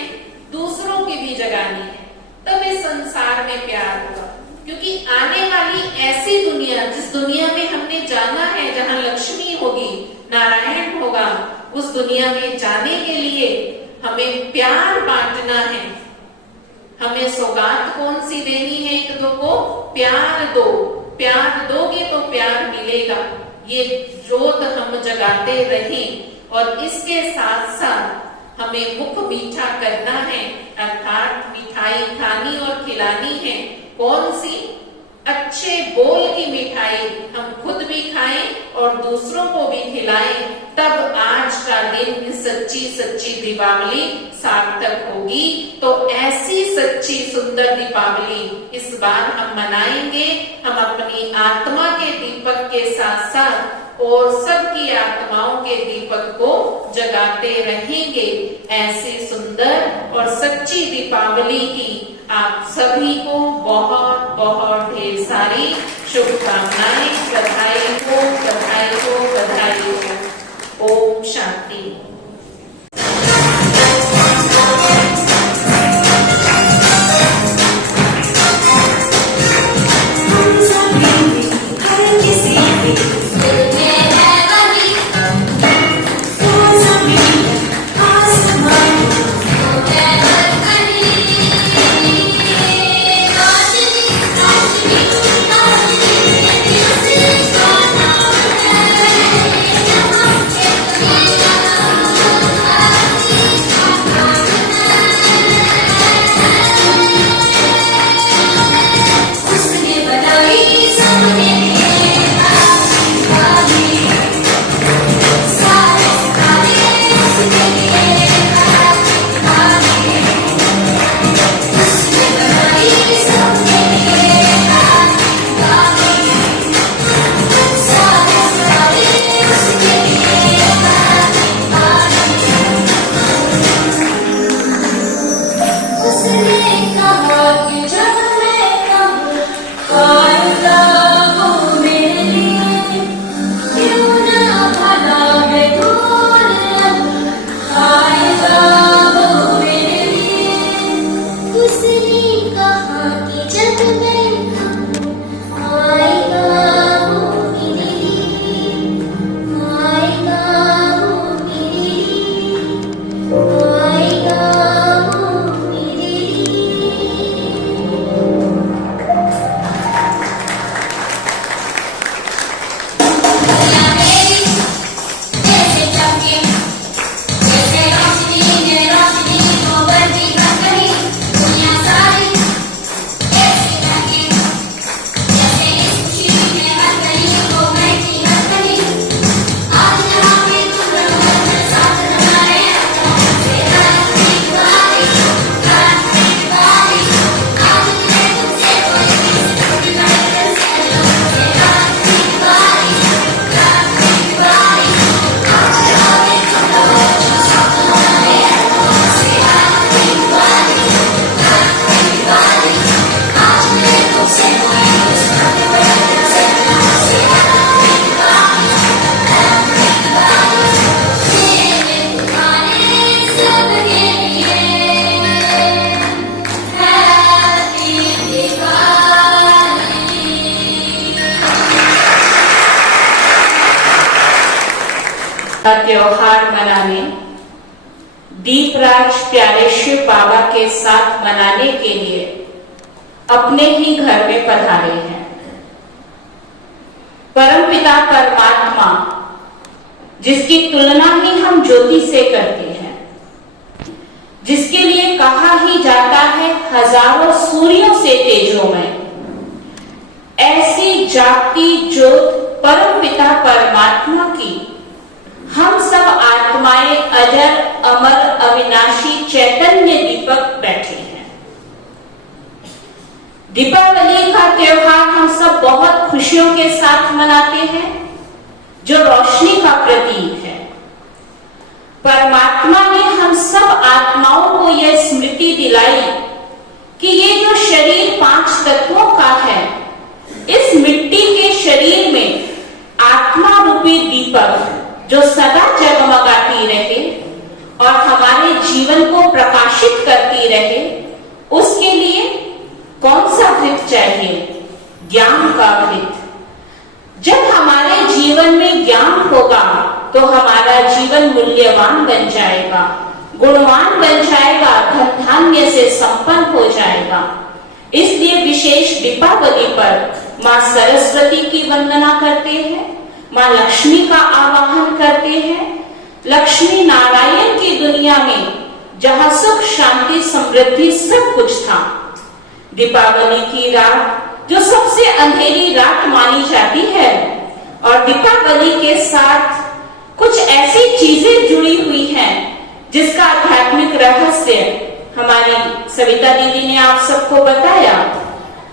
दूसरों की भी जगानी है, तब इस संसार में प्यार होगा। क्योंकि आने वाली ऐसी दुनिया, जिस दुनिया में हमने जाना है, जहाँ लक्ष्मी होगी, नारायण होगा, उस दुनिया में जाने के लिए हमें प्यार बांटना है। हमें सौगात कौन सी देनी है? एक दो को प्यार दो। प्यार दोगे तो प्यार मिलेगा। ये ज्योत हम जगाते रहें और इसके साथ साथ हमें मुख मीठा करना है, अर्थात मिठाई खानी और खिलानी है। कौन सी? अच्छे बोल की मिठाई हम खुद भी खाएं और दूसरों को भी खिलाएं, तब आज का दिन सच्ची सच्ची दीपावली सार्थक होगी। तो ऐसी सच्ची सुंदर दीपावली इस बार हम मनाएंगे। हम अपनी आत्मा के दीपक के साथ साथ और सबकी आत्माओं के दीपक को जगाते रहेंगे। ऐसी सुंदर और सच्ची दीपावली की आप सभी को बहुत बहुत ढेर सारी शुभकामनाएं। बधाई हो, बधाई हो, बधाई हो। ओम शांति। Thank you. का त्योहार मनाने दीपराज प्यारे शिव बाबा के साथ मनाने के लिए अपने ही घर में पधारे हैं। परमपिता परमात्मा, जिसकी तुलना ही हम ज्योति से करते हैं, जिसके लिए कहा ही जाता है हजारों सूर्यों से तेजोमय, ऐसी जागती ज्योत परमपिता परमात्मा की हम सब आत्माएं अजर अमर अविनाशी चैतन्य दीपक बैठे हैं। दीपावली का त्योहार हम सब बहुत खुशियों के साथ मनाते हैं, जो रोशनी का प्रतीक है। परमात्मा ने हम सब आत्माओं को यह स्मृति दिलाई कि ये जो शरीर 5 तत्वों का है, इस मिट्टी के शरीर में आत्मा रूपी दीपक जो सदा जगमगाती रहे और हमारे जीवन को प्रकाशित करती रहे, उसके लिए कौन सा घृत चाहिए? ज्ञान का घृत। जब हमारे जीवन में ज्ञान होगा तो हमारा जीवन मूल्यवान बन जाएगा, गुणवान बन जाएगा, धन धान्य से संपन्न हो जाएगा। इसलिए विशेष दीपावली पर माँ सरस्वती की वंदना करते हैं, माँ लक्ष्मी का आवाहन करते हैं। लक्ष्मी नारायण की दुनिया में जहाँ सुख शांति समृद्धि सब कुछ था, दीपावली की रात जो सबसे अंधेरी रात मानी जाती है, और दीपावली के साथ कुछ ऐसी चीजें जुड़ी हुई हैं जिसका आध्यात्मिक रहस्य हमारी सविता दीदी ने आप सबको बताया।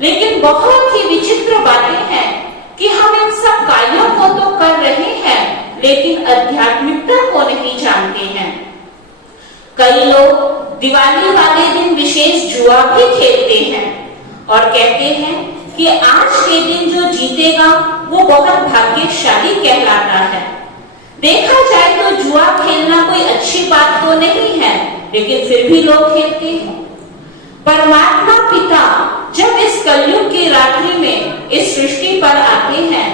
लेकिन बहुत ही विचित्र बातें हैं कि हम इन सब कार्यों को तो कर रहे हैं, लेकिन आध्यात्मिकता को नहीं जानते हैं। कई लोग दिवाली वाले दिन विशेष जुआ भी खेलते हैं और कहते हैं कि आज के दिन जो जीतेगा वो बहुत भाग्यशाली कहलाता है। देखा जाए तो जुआ खेलना कोई अच्छी बात तो नहीं है, लेकिन फिर भी लोग खेलते हैं। परमात्मा पिता जब इस कलयुग की रात्रि में इस सृष्टि पर आते हैं,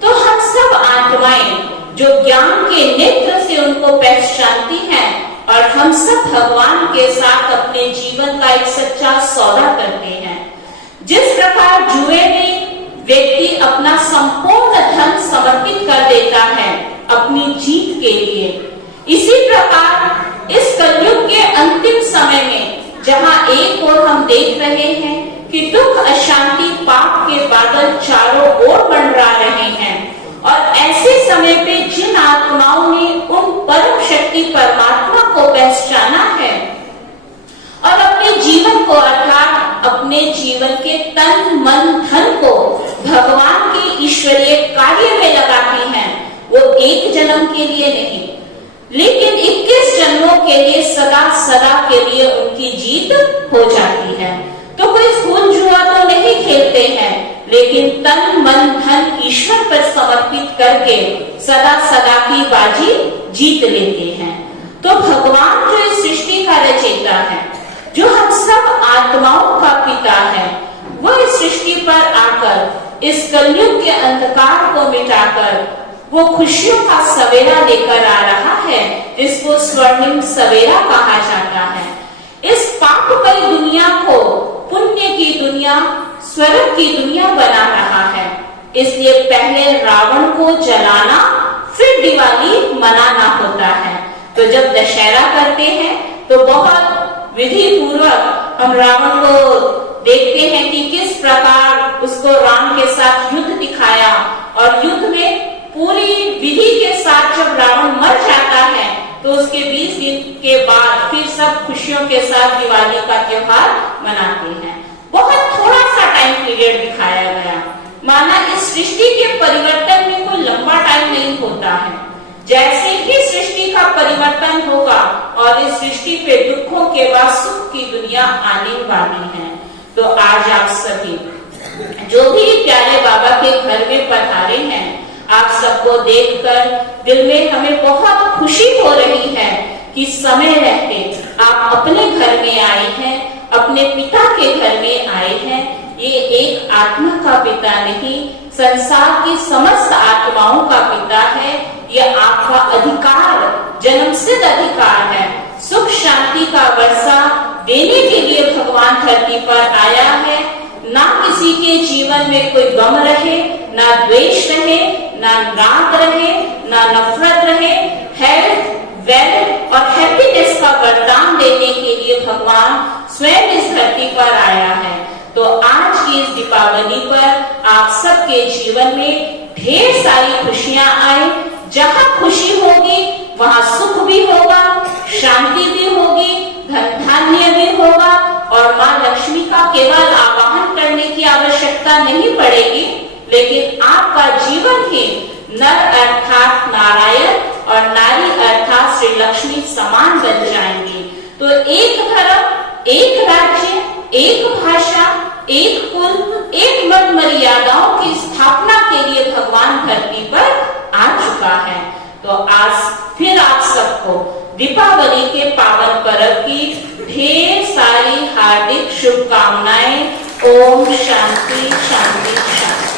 तो हम सब आत्माएं जो ज्ञान के नेत्र से उनको पहचानती हैं, और हम सब भगवान के साथ अपने जीवन का एक सच्चा सौदा करते हैं। जिस प्रकार जुए में व्यक्ति अपना संपूर्ण धन समर्पित कर देता है अपनी जीत के लिए, इसी प्रकार इस कलयुग के अंतिम समय में जहां एक ओर हम देख रहे हैं कि दुख अशांति पाप के बादल चारों ओर मंडरा रहे हैं, और ऐसे समय पे जिन आत्माओं ने उन परम शक्ति परमात्मा को पहचाना है और अपने जीवन को अर्थात अपने जीवन के तन मन धन को भगवान के ईश्वरीय कार्य में लगाती हैं, वो एक जन्म के लिए नहीं, लेकिन 21 जन्मों के लिए सदा सदा के लिए उनकी जीत हो जाती है। तो कोई फूल जुआ तो नहीं खेलते हैं, लेकिन तन मन धन ईश्वर पर समर्पित करके सदा सदा की बाजी जीत लेते हैं। तो भगवान जो इस सृष्टि का रचयिता है, जो हम सब आत्माओं का पिता है, वो इस सृष्टि पर आकर इस कलयुग के अंधकार को मिटाकर वो खुशियों का सवेरा लेकर आ रहा है, जिसको स्वर्णिम सवेरा कहा जाता है। इस पापमय दुनिया को पुण्य की दुनिया, स्वर्ग की दुनिया बना रहा है। इसलिए पहले रावण को जलाना, फिर दिवाली मनाना होता है। तो जब दशहरा करते हैं तो बहुत विधि पूर्वक हम रावण को देखते हैं कि किस प्रकार उसको राम के साथ युद्ध दिखाया, और युद्ध में पूरी विधि के साथ जब रावण मर जाता है तो उसके 20 दिन के बाद फिर सब खुशियों के साथ दिवाली का त्योहार मनाते हैं। बहुत थोड़ा सा टाइम पीरियड दिखाया गया, माना इस सृष्टि के परिवर्तन में कोई लंबा टाइम नहीं होता है। जैसे ही सृष्टि का परिवर्तन होगा और इस सृष्टि पे दुखों के बाद सुख की दुनिया आने वाली है। तो आज आप सभी जो भी प्यारे बाबा के घर में पधारे हैं, आप सबको देखकर दिल में हमें बहुत खुशी हो रही है कि समय रहते आप अपने घर में आए हैं, अपने पिता के घर में आए हैं। ये एक आत्मा का पिता नहीं, संसार की समस्त आत्माओं का पिता है। ये आपका अधिकार निश्चित अधिकार है। सुख शांति का वर्षा देने के लिए भगवान धरती पर आया है। ना किसी के जीवन में कोई गम रहे, ना द्वेष रहे, ना राग रहे, ना नफरत रहे। हेल्थ, वेल्थ और हैप्पीनेस का वरदान देने के लिए भगवान स्वयं इस धरती पर आया है। तो आज की इस दीपावली पर आप सबके जीवन में ढेर सारी खुशियां आए। जहां खुशी होगी वहां सुख भी होगा, शांति भी होगी, धन धान्य भी होगा और माँ लक्ष्मी का केवल आवाहन करने की आवश्यकता नहीं पड़ेगी, लेकिन आपका जीवन ही नर अर्थात नारायण और नारी अर्थात श्री लक्ष्मी समान बन जाएंगे। तो एक धर्म, एक राज्य, एक भाषा, एक कुल, एक मत मर्यादाओं की स्थापना के लिए भगवान धरती पर आ चुका है। तो आज फिर आप सबको दीपावली के पावन पर्व की ढेर सारी हार्दिक शुभकामनाएं। ओम शांति शांति शांति।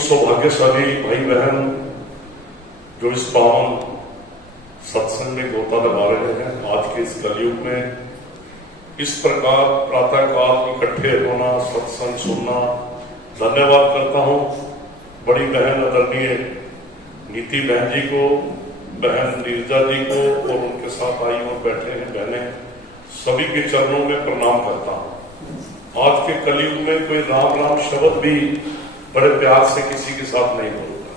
सौभाग्यशाली भाई बहन जो इस पावन सत्संग में गोता लगा रहे हैं। आज के इस कलयुग में इस प्रकार प्रातः काल इकट्ठे होना, सत्संग सुनना, धन्यवाद करता हूं बड़ी बहन आदरणीय नीति बहन जी को, बहन नीरजा जी को और उनके साथ आई और बैठे हैं बहनें, सभी के चरणों में प्रणाम करता हूं। आज के कलयुग में कोई राम राम शब्द भी बड़े प्यार से किसी के साथ नहीं बोलता,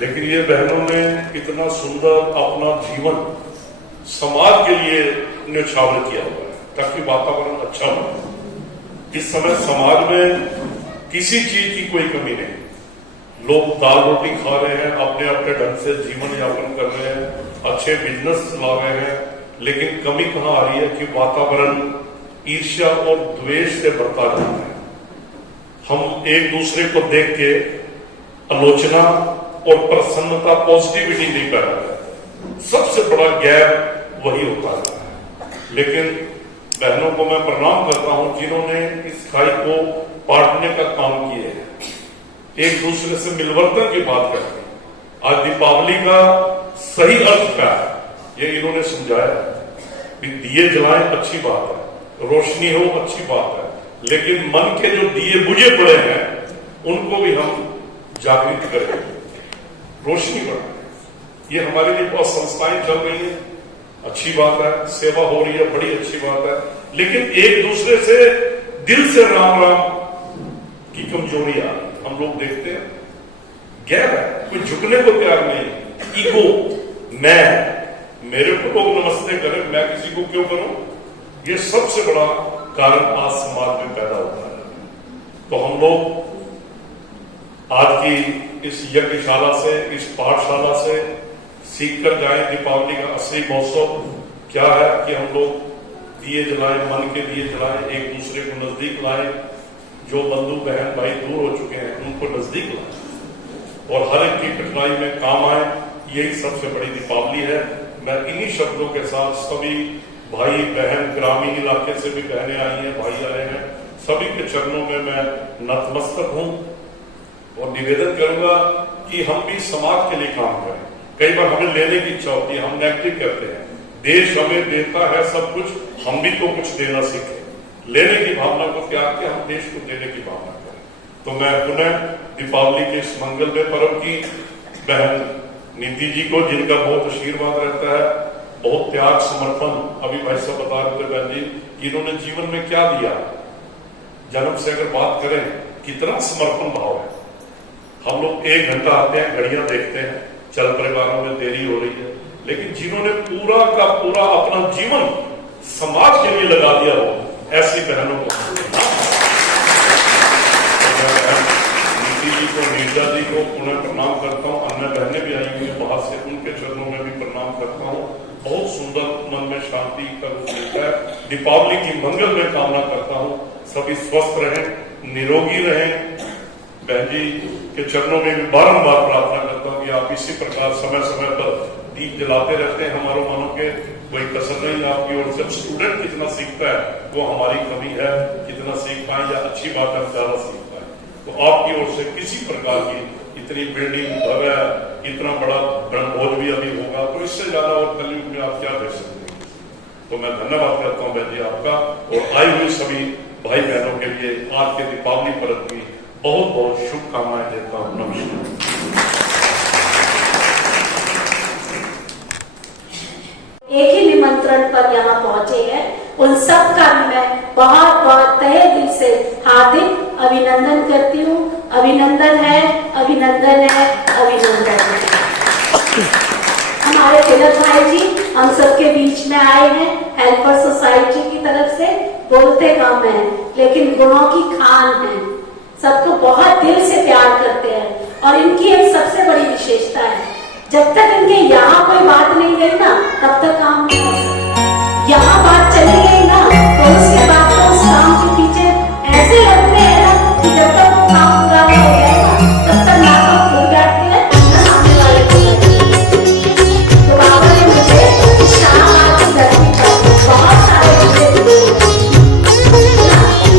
लेकिन ये बहनों ने इतना सुंदर अपना जीवन समाज के लिए न्यौछावर किया हुआ है ताकि वातावरण अच्छा हो। इस समय समाज में किसी चीज की कोई कमी नहीं, लोग दाल रोटी खा रहे हैं, अपने अपने ढंग से जीवन यापन कर रहे हैं, अच्छे बिजनेस चला रहे हैं, लेकिन कमी कहां आ रही है कि वातावरण ईर्ष्या और द्वेष से बढ़ता जा रहा है। हम एक दूसरे को देख के आलोचना और प्रसन्नता, पॉजिटिविटी नहीं कर रहे हैं। सबसे बड़ा गैप वही होता है। लेकिन बहनों को मैं प्रणाम करता हूं जिन्होंने इस खाई को पाटने का काम किए है, एक दूसरे से मिलवर्तन की बात करते हैं। आज दीपावली का सही अर्थ क्या है ये इन्होंने समझाया। दिए जलाएं अच्छी बात है, रोशनी हो अच्छी बात है, लेकिन मन के जो दिए बुझे पड़े हैं उनको भी हम जागृत करें, रोशनी बढ़ाएं। ये हमारे लिए बहुत संस्थाएं चल रही है, अच्छी बात है, सेवा हो रही है, बड़ी अच्छी बात है, लेकिन एक दूसरे से दिल से राम राम की कमजोरी आ रही हम लोग देखते हैं। गैर है, कोई झुकने को तैयार नहीं, ईगो, मैं, मेरे को लोग नमस्ते करें, मैं किसी को क्यों करूं, ये सबसे बड़ा कारण आज समाज में पैदा होता है। तो हम लोग आज की इस यज्ञशाला से, इस पाठशाला से सीख कर जाएं दीपावली का असली महोत्सव क्या है कि हम लोग दिए जलाएं, मन के दिए जलाएं, एक दूसरे को नजदीक लाएं, जो बंधु बहन भाई दूर हो चुके हैं उनको नजदीक लाएं और हर एक की कठिनाई में काम आए। यही सबसे बड़ी दीपावली है। मैं इन्हीं शब्दों के साथ सभी भाई बहन, ग्रामीण इलाके से भी बहनें आई हैं, भाई आए हैं, सभी के चरणों में मैं नतमस्तक हूं और निवेदन करूंगा कि हम भी समाज के लिए काम करें। कई बार हमें लेने की इच्छा होती है, हम नेगेटिव करते हैं, देश हमें देता है सब कुछ, हम भी तो कुछ देना सीखें। लेने की भावना को त्याग के हम देश को देने की भावना करें। तो मैं पुनः दीपावली के इस मंगलमय पर्व की बहन नीति जी को, जिनका बहुत आशीर्वाद रहता है, बहुत त्याग समर्पण, अभी भाई साहब बता रहे थे बहन जी कि इन्होंने जीवन में क्या दिया। जन्म से अगर बात करें कितना समर्पण भाव है। हम लोग 1 घंटा आते हैं, घड़ियां देखते हैं, चल परिवारों में देरी हो रही है, लेकिन जिन्होंने पूरा का पूरा अपना जीवन समाज के लिए लगा दिया हो, ऐसी बहनों को नीति जी को, नीरजा जी को पुनः प्रणाम करता हूँ। अन्य बहनें भी आई हुई हैं बाहर से, उनके चरणों में भी प्रणाम करता हूँ। बहुत सुंदर, मन में शांति का रूप मिलता है। दीपावली की मंगल में कामना करता हूँ सभी स्वस्थ रहें, निरोगी रहें। बहन जी के चरणों में भी बारंबार प्रार्थना करता हूँ कि आप इसी प्रकार समय समय पर दीप जलाते रहते हैं हमारे मनों के, कोई कसर नहीं आपकी ओर से। स्टूडेंट कितना सीखता है वो हमारी कमी है, कितना सीख पाए या अच्छी बात है ज्यादा सीख पाए। तो आपकी ओर से किसी प्रकार की इतनी बिल्डिंग भव्य, इतना बड़ा ब्रह्मभोज भी अभी होगा, तो इससे ज्यादा और कलयुग में आप क्या दे सकते हैं। तो मैं धन्यवाद करता हूँ बहन जी आपका, और आई हुई सभी भाई बहनों के लिए आज के दीपावली पर्व की बहुत बहुत शुभकामनाएं देता हूँ। नमस्कार। एक ही निमंत्रण पर यहाँ पहुंचे हैं, उन सब का भी मैं बहुत बहुत तहे दिल से हार्दिक अभिनंदन करती हूँ। अभिनंदन है, अभिनंदन है, अभिनंदन है। हमारे तिलक भाई जी हम सबके बीच में आए हैं, हेल्पर सोसाइटी की तरफ से। बोलते कम है लेकिन गुणों की खान है, सबको बहुत दिल से प्यार करते हैं। और इनकी एक सबसे बड़ी विशेषता है, जब तक इनके यहाँ कोई बात नहीं गई ना तब तक काम नहीं हो सकता। यहाँ बात चली गई ना तो उसके बाद तो उस काम के पीछे ऐसे लगते हैं ना कि जब तक वो काम पूरा नहीं हो जाएगा तब तक ना तो खुद बैठते हैं ना सामने वाले को। तो बाबा ने मुझे शाम आज की धरती पर बहुत सारे बच्चे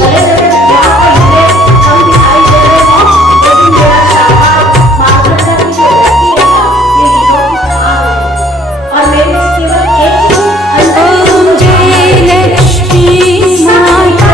बड़े बड़े यहाँ पर मुझे कम दिखाई दे रहे हैं, लेकिन मेरा शाबाश मार्गदर्शन की जो रहती है ना, ये हीरो की कहां है। और मेरे केवल एक ही अंतर लक्ष्मी माता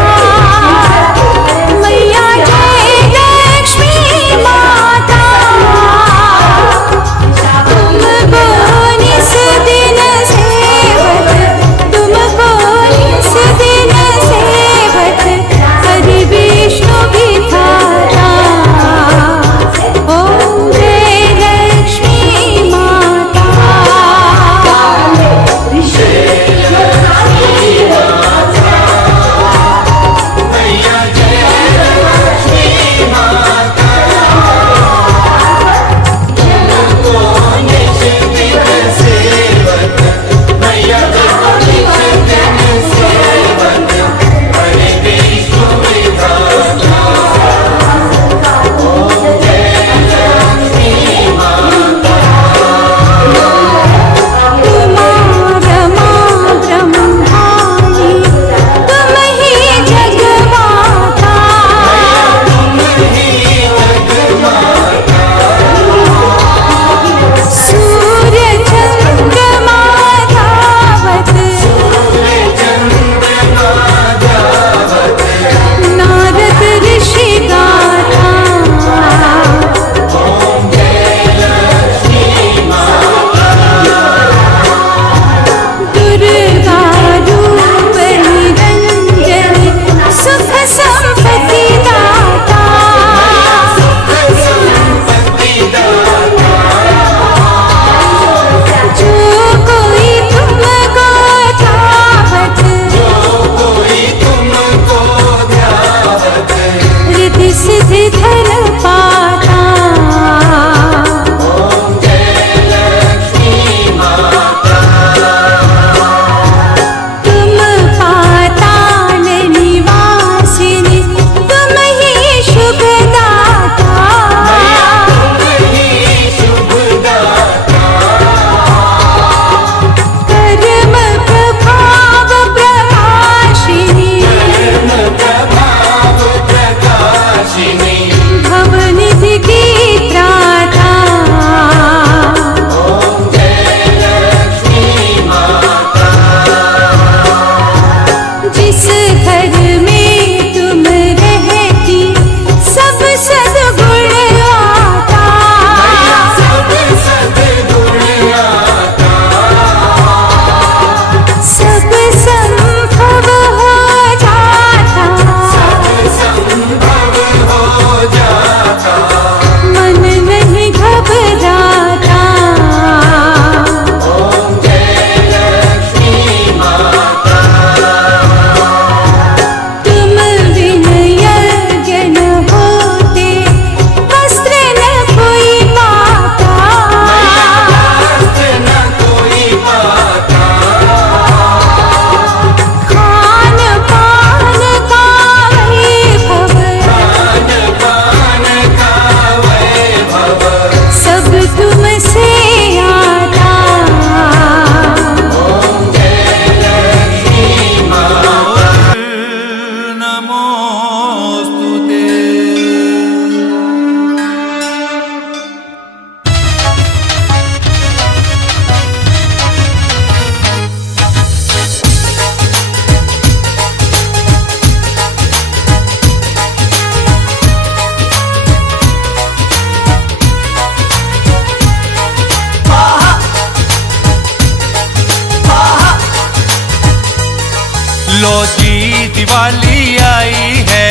लो जी दिवाली आई है,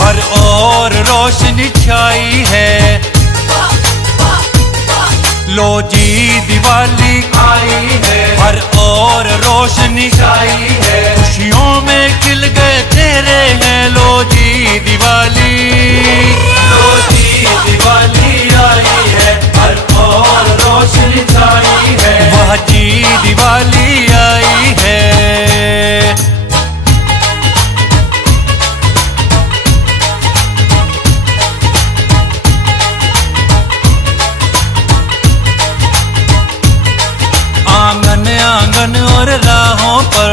हर ओर रोशनी छाई है। लो जी दिवाली आई है, हर ओर रोशनी छाई है। खुशियों में खिल गए तेरे हैं लो जी दिवाली। लो जी दिवाली आई है, हर ओर रोशनी छाई है। वाह जी दिवाली आई है। आंगन आंगन और राहों पर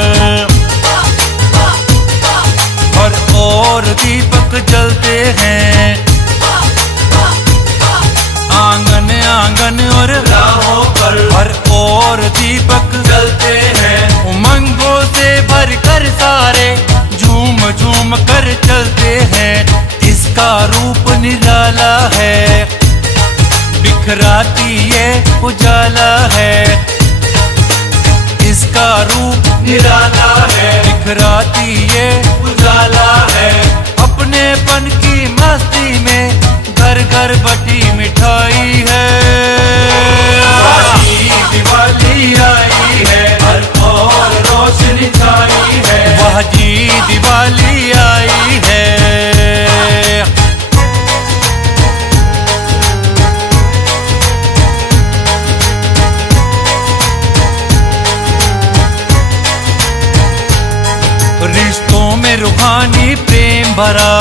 हर ओर दीपक जलते हैं। आंगन आंगन और राहों पर हर ओर दीपक जलते हैं। उमंगों से भर कर सारे झूम झूम कर चलते हैं। इसका रूप निराला है, बिखराती ये उजाला है। इसका रूप निराला है, बिखराती ये उजाला है। अपनेपन की मस्ती में घर घर बटी मिठाई है। दिवाली आई है, हर ओर रोशनी छाई है। वाह जी दिवाली आई है। रिश्तों में रूहानी प्रेम भरा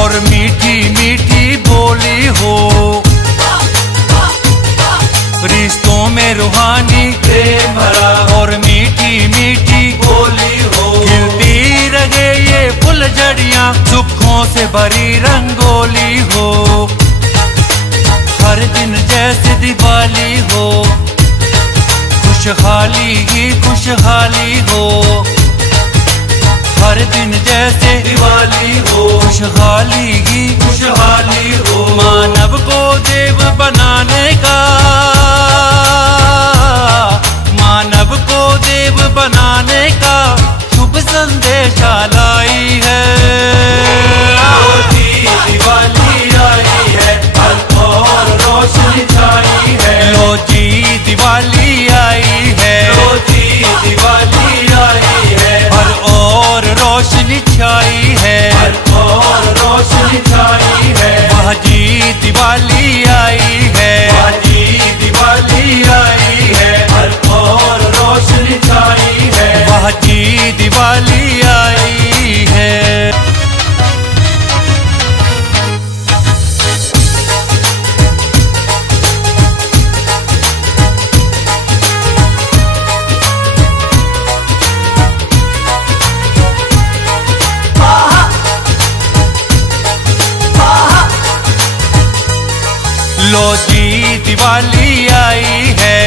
और मीठी मीठी बोली हो। रिश्तों में रूहानी प्रेम भरा और मीठी मीठी बोली हो। खिलती रहे ये फुलझड़ियां, सुखों से भरी रंगोली हो। हर दिन जैसे दिवाली हो, खुशहाली ही खुशहाली हो। हर दिन जैसे दिवाली हो, खुशहाली ही खुशहाली हो। मानव को देव बनाने का, मानव को देव बनाने का शुभ संदेश लाई है। दिवाली आई है, हर ओर रोशनी छाई है। लो जी दिवाली आई है, लो जी दिवाली आई है। हर ओर रोशनी छाई है, हर ओर रोशनी छाई है। वाह जी दिवाली आई है, वाह जी दिवाली आई है। हर ओर रोशनी छाई है, वाह जी दिवाली आई है। लो जी दिवाली आई है,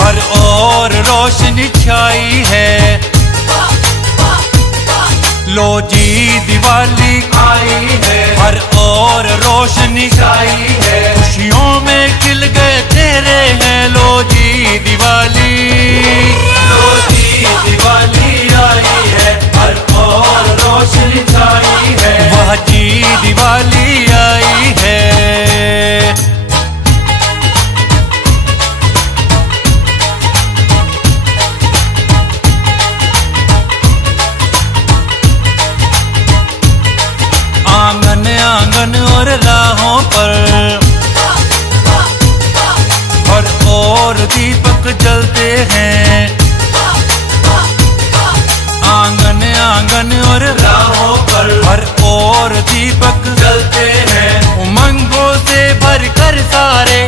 हर ओर रोशनी छाई है। लो जी दिवाली आई है, हर ओर रोशनी छाई है। खुशियों में खिल गए तेरे हैं लो जी दिवाली। लो जी दिवाली आई है, हर ओर रोशनी छाई है। वाह जी दिवाली आई है। आंगन आंगन और राहों पर हर ओर दीपक जलते हैं। आंगन आंगन और राहों पर हर ओर दीपक जलते हैं। उमंगों से भर कर सारे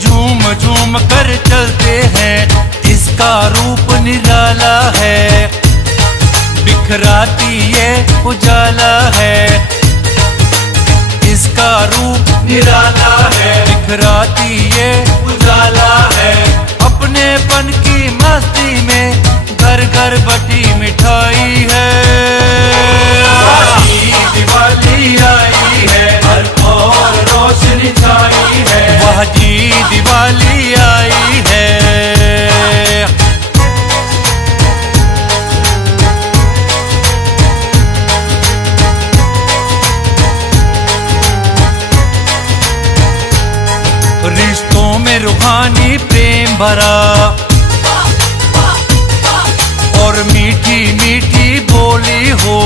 झूम झूम कर चलते हैं। इसका रूप निराला है, बिखराती ये उजाला है। इसका रूप निराला है, बिखराती ये उजाला है। अपनेपन की मस्ती में घर घर बटी मिठाई है। दिवाली आई है, हर ओर रोशनी छाई है। वाह जी दिवाली भरा और मीठी मीठी बोली हो,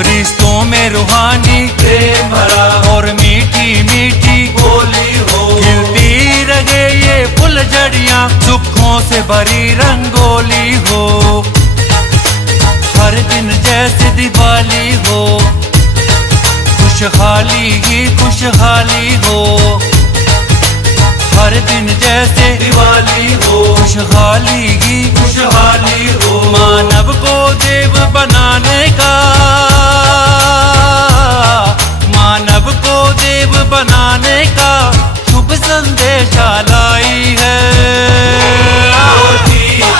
रिश्तों में रूहानी प्रेम भरा और मीठी मीठी बोली हो, खिलती रहे ये फुलझड़ियां सुखों से भरी रंगोली हो, हर दिन जैसे दिवाली हो, खुशहाली ही खुशहाली हो, हर दिन जैसे दिवाली हो, खुशहाली ही खुशहाली हो। मानव को देव बनाने का, मानव को देव बनाने का शुभ संदेशा लाई है।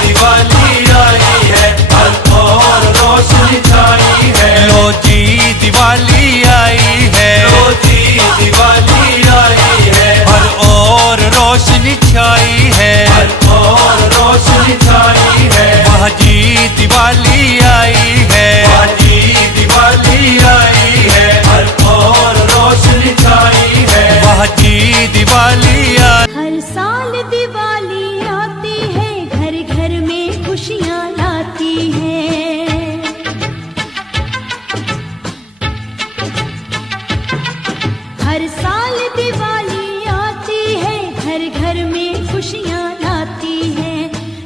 दिवाली आई है, हर और रोशनी छाई है। लो जी दिवाली आई है, लो जी दिवाली आई है, हर और रोशनी छाई है, हर और रोशनी छाई है। वाह जी दिवाली आई है, वाह जी दिवाली आई है, हर और रोशनी छाई है। वाह जी दिवाली आई। हर साल दिवाली आती है, घर घर में खुशियाँ लाती है। हर साल दिवाली आती है, घर घर में खुशियाँ लाती है।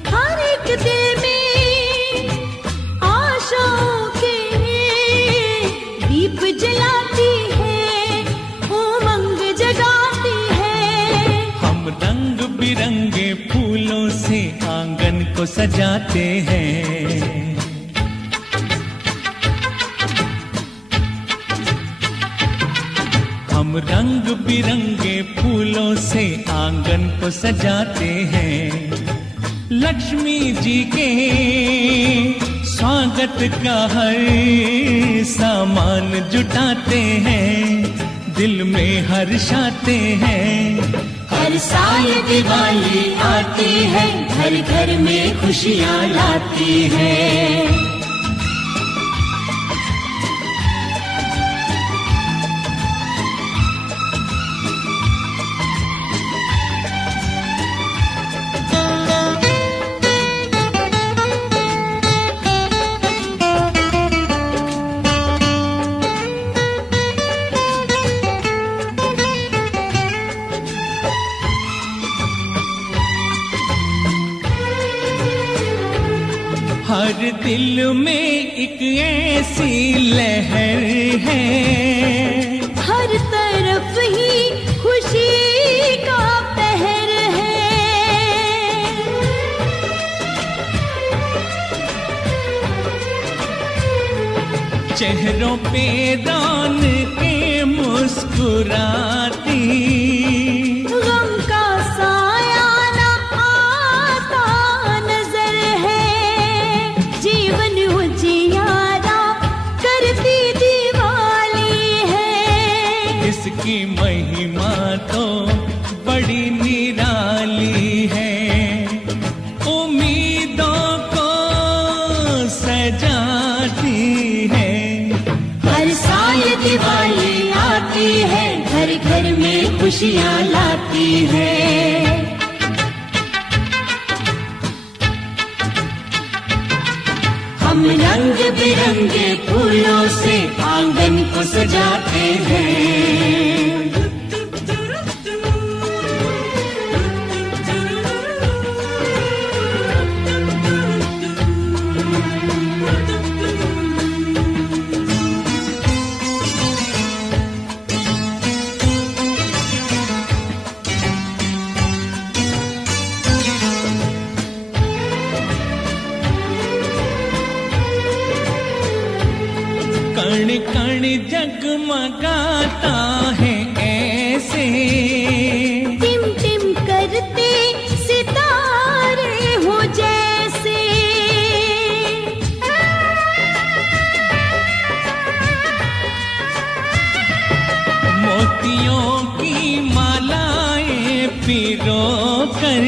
हर एक दिल में आशाओं के दीप जलाती है, उमंग जगाती है। हम रंग बिरंगे फूलों से आंगन को सजाते हैं। हम रंग बिरंगे फूलों से आंगन को सजाते हैं। लक्ष्मी जी के स्वागत का हर सामान जुटाते हैं, दिल में हर्षाते हैं। हर साल दिवाली आती है, घर घर में खुशियाँ लाती है। हर दिल में एक ऐसी लहर है, हर तरफ ही खुशी का पहर है। चेहरों पे रौनके मुस्कुराती, गम का साया ना आता नजर है। जीवन उजियारा करती दिवाली है। इसकी महिमा तो बड़ी निराली है। उम्मीदों को सजाती है। हर साल दिवाली आती है, घर घर में खुशियाँ लाती है। हम रंग बिरंगे फूलों से आंगन को सजाते हैं। कण कण जगमगाता है ऐसे, टिम टिम करते सितारे हो जैसे। मोतियों की मालाएं पिरो कर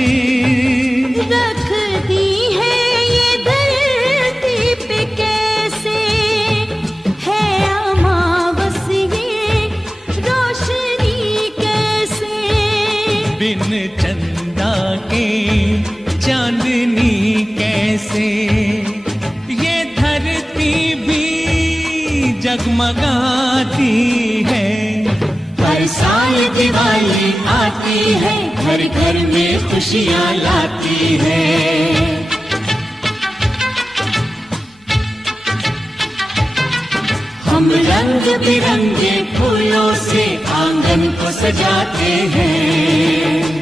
रख दी है ये धरती पे कैसे। है अमावस ये रोशनी कैसे। बिन जगमगाती है। हर साल दिवाली आती है, घर घर में खुशियाँ लाती है। हम रंग बिरंगे फूलों से आंगन को सजाते हैं।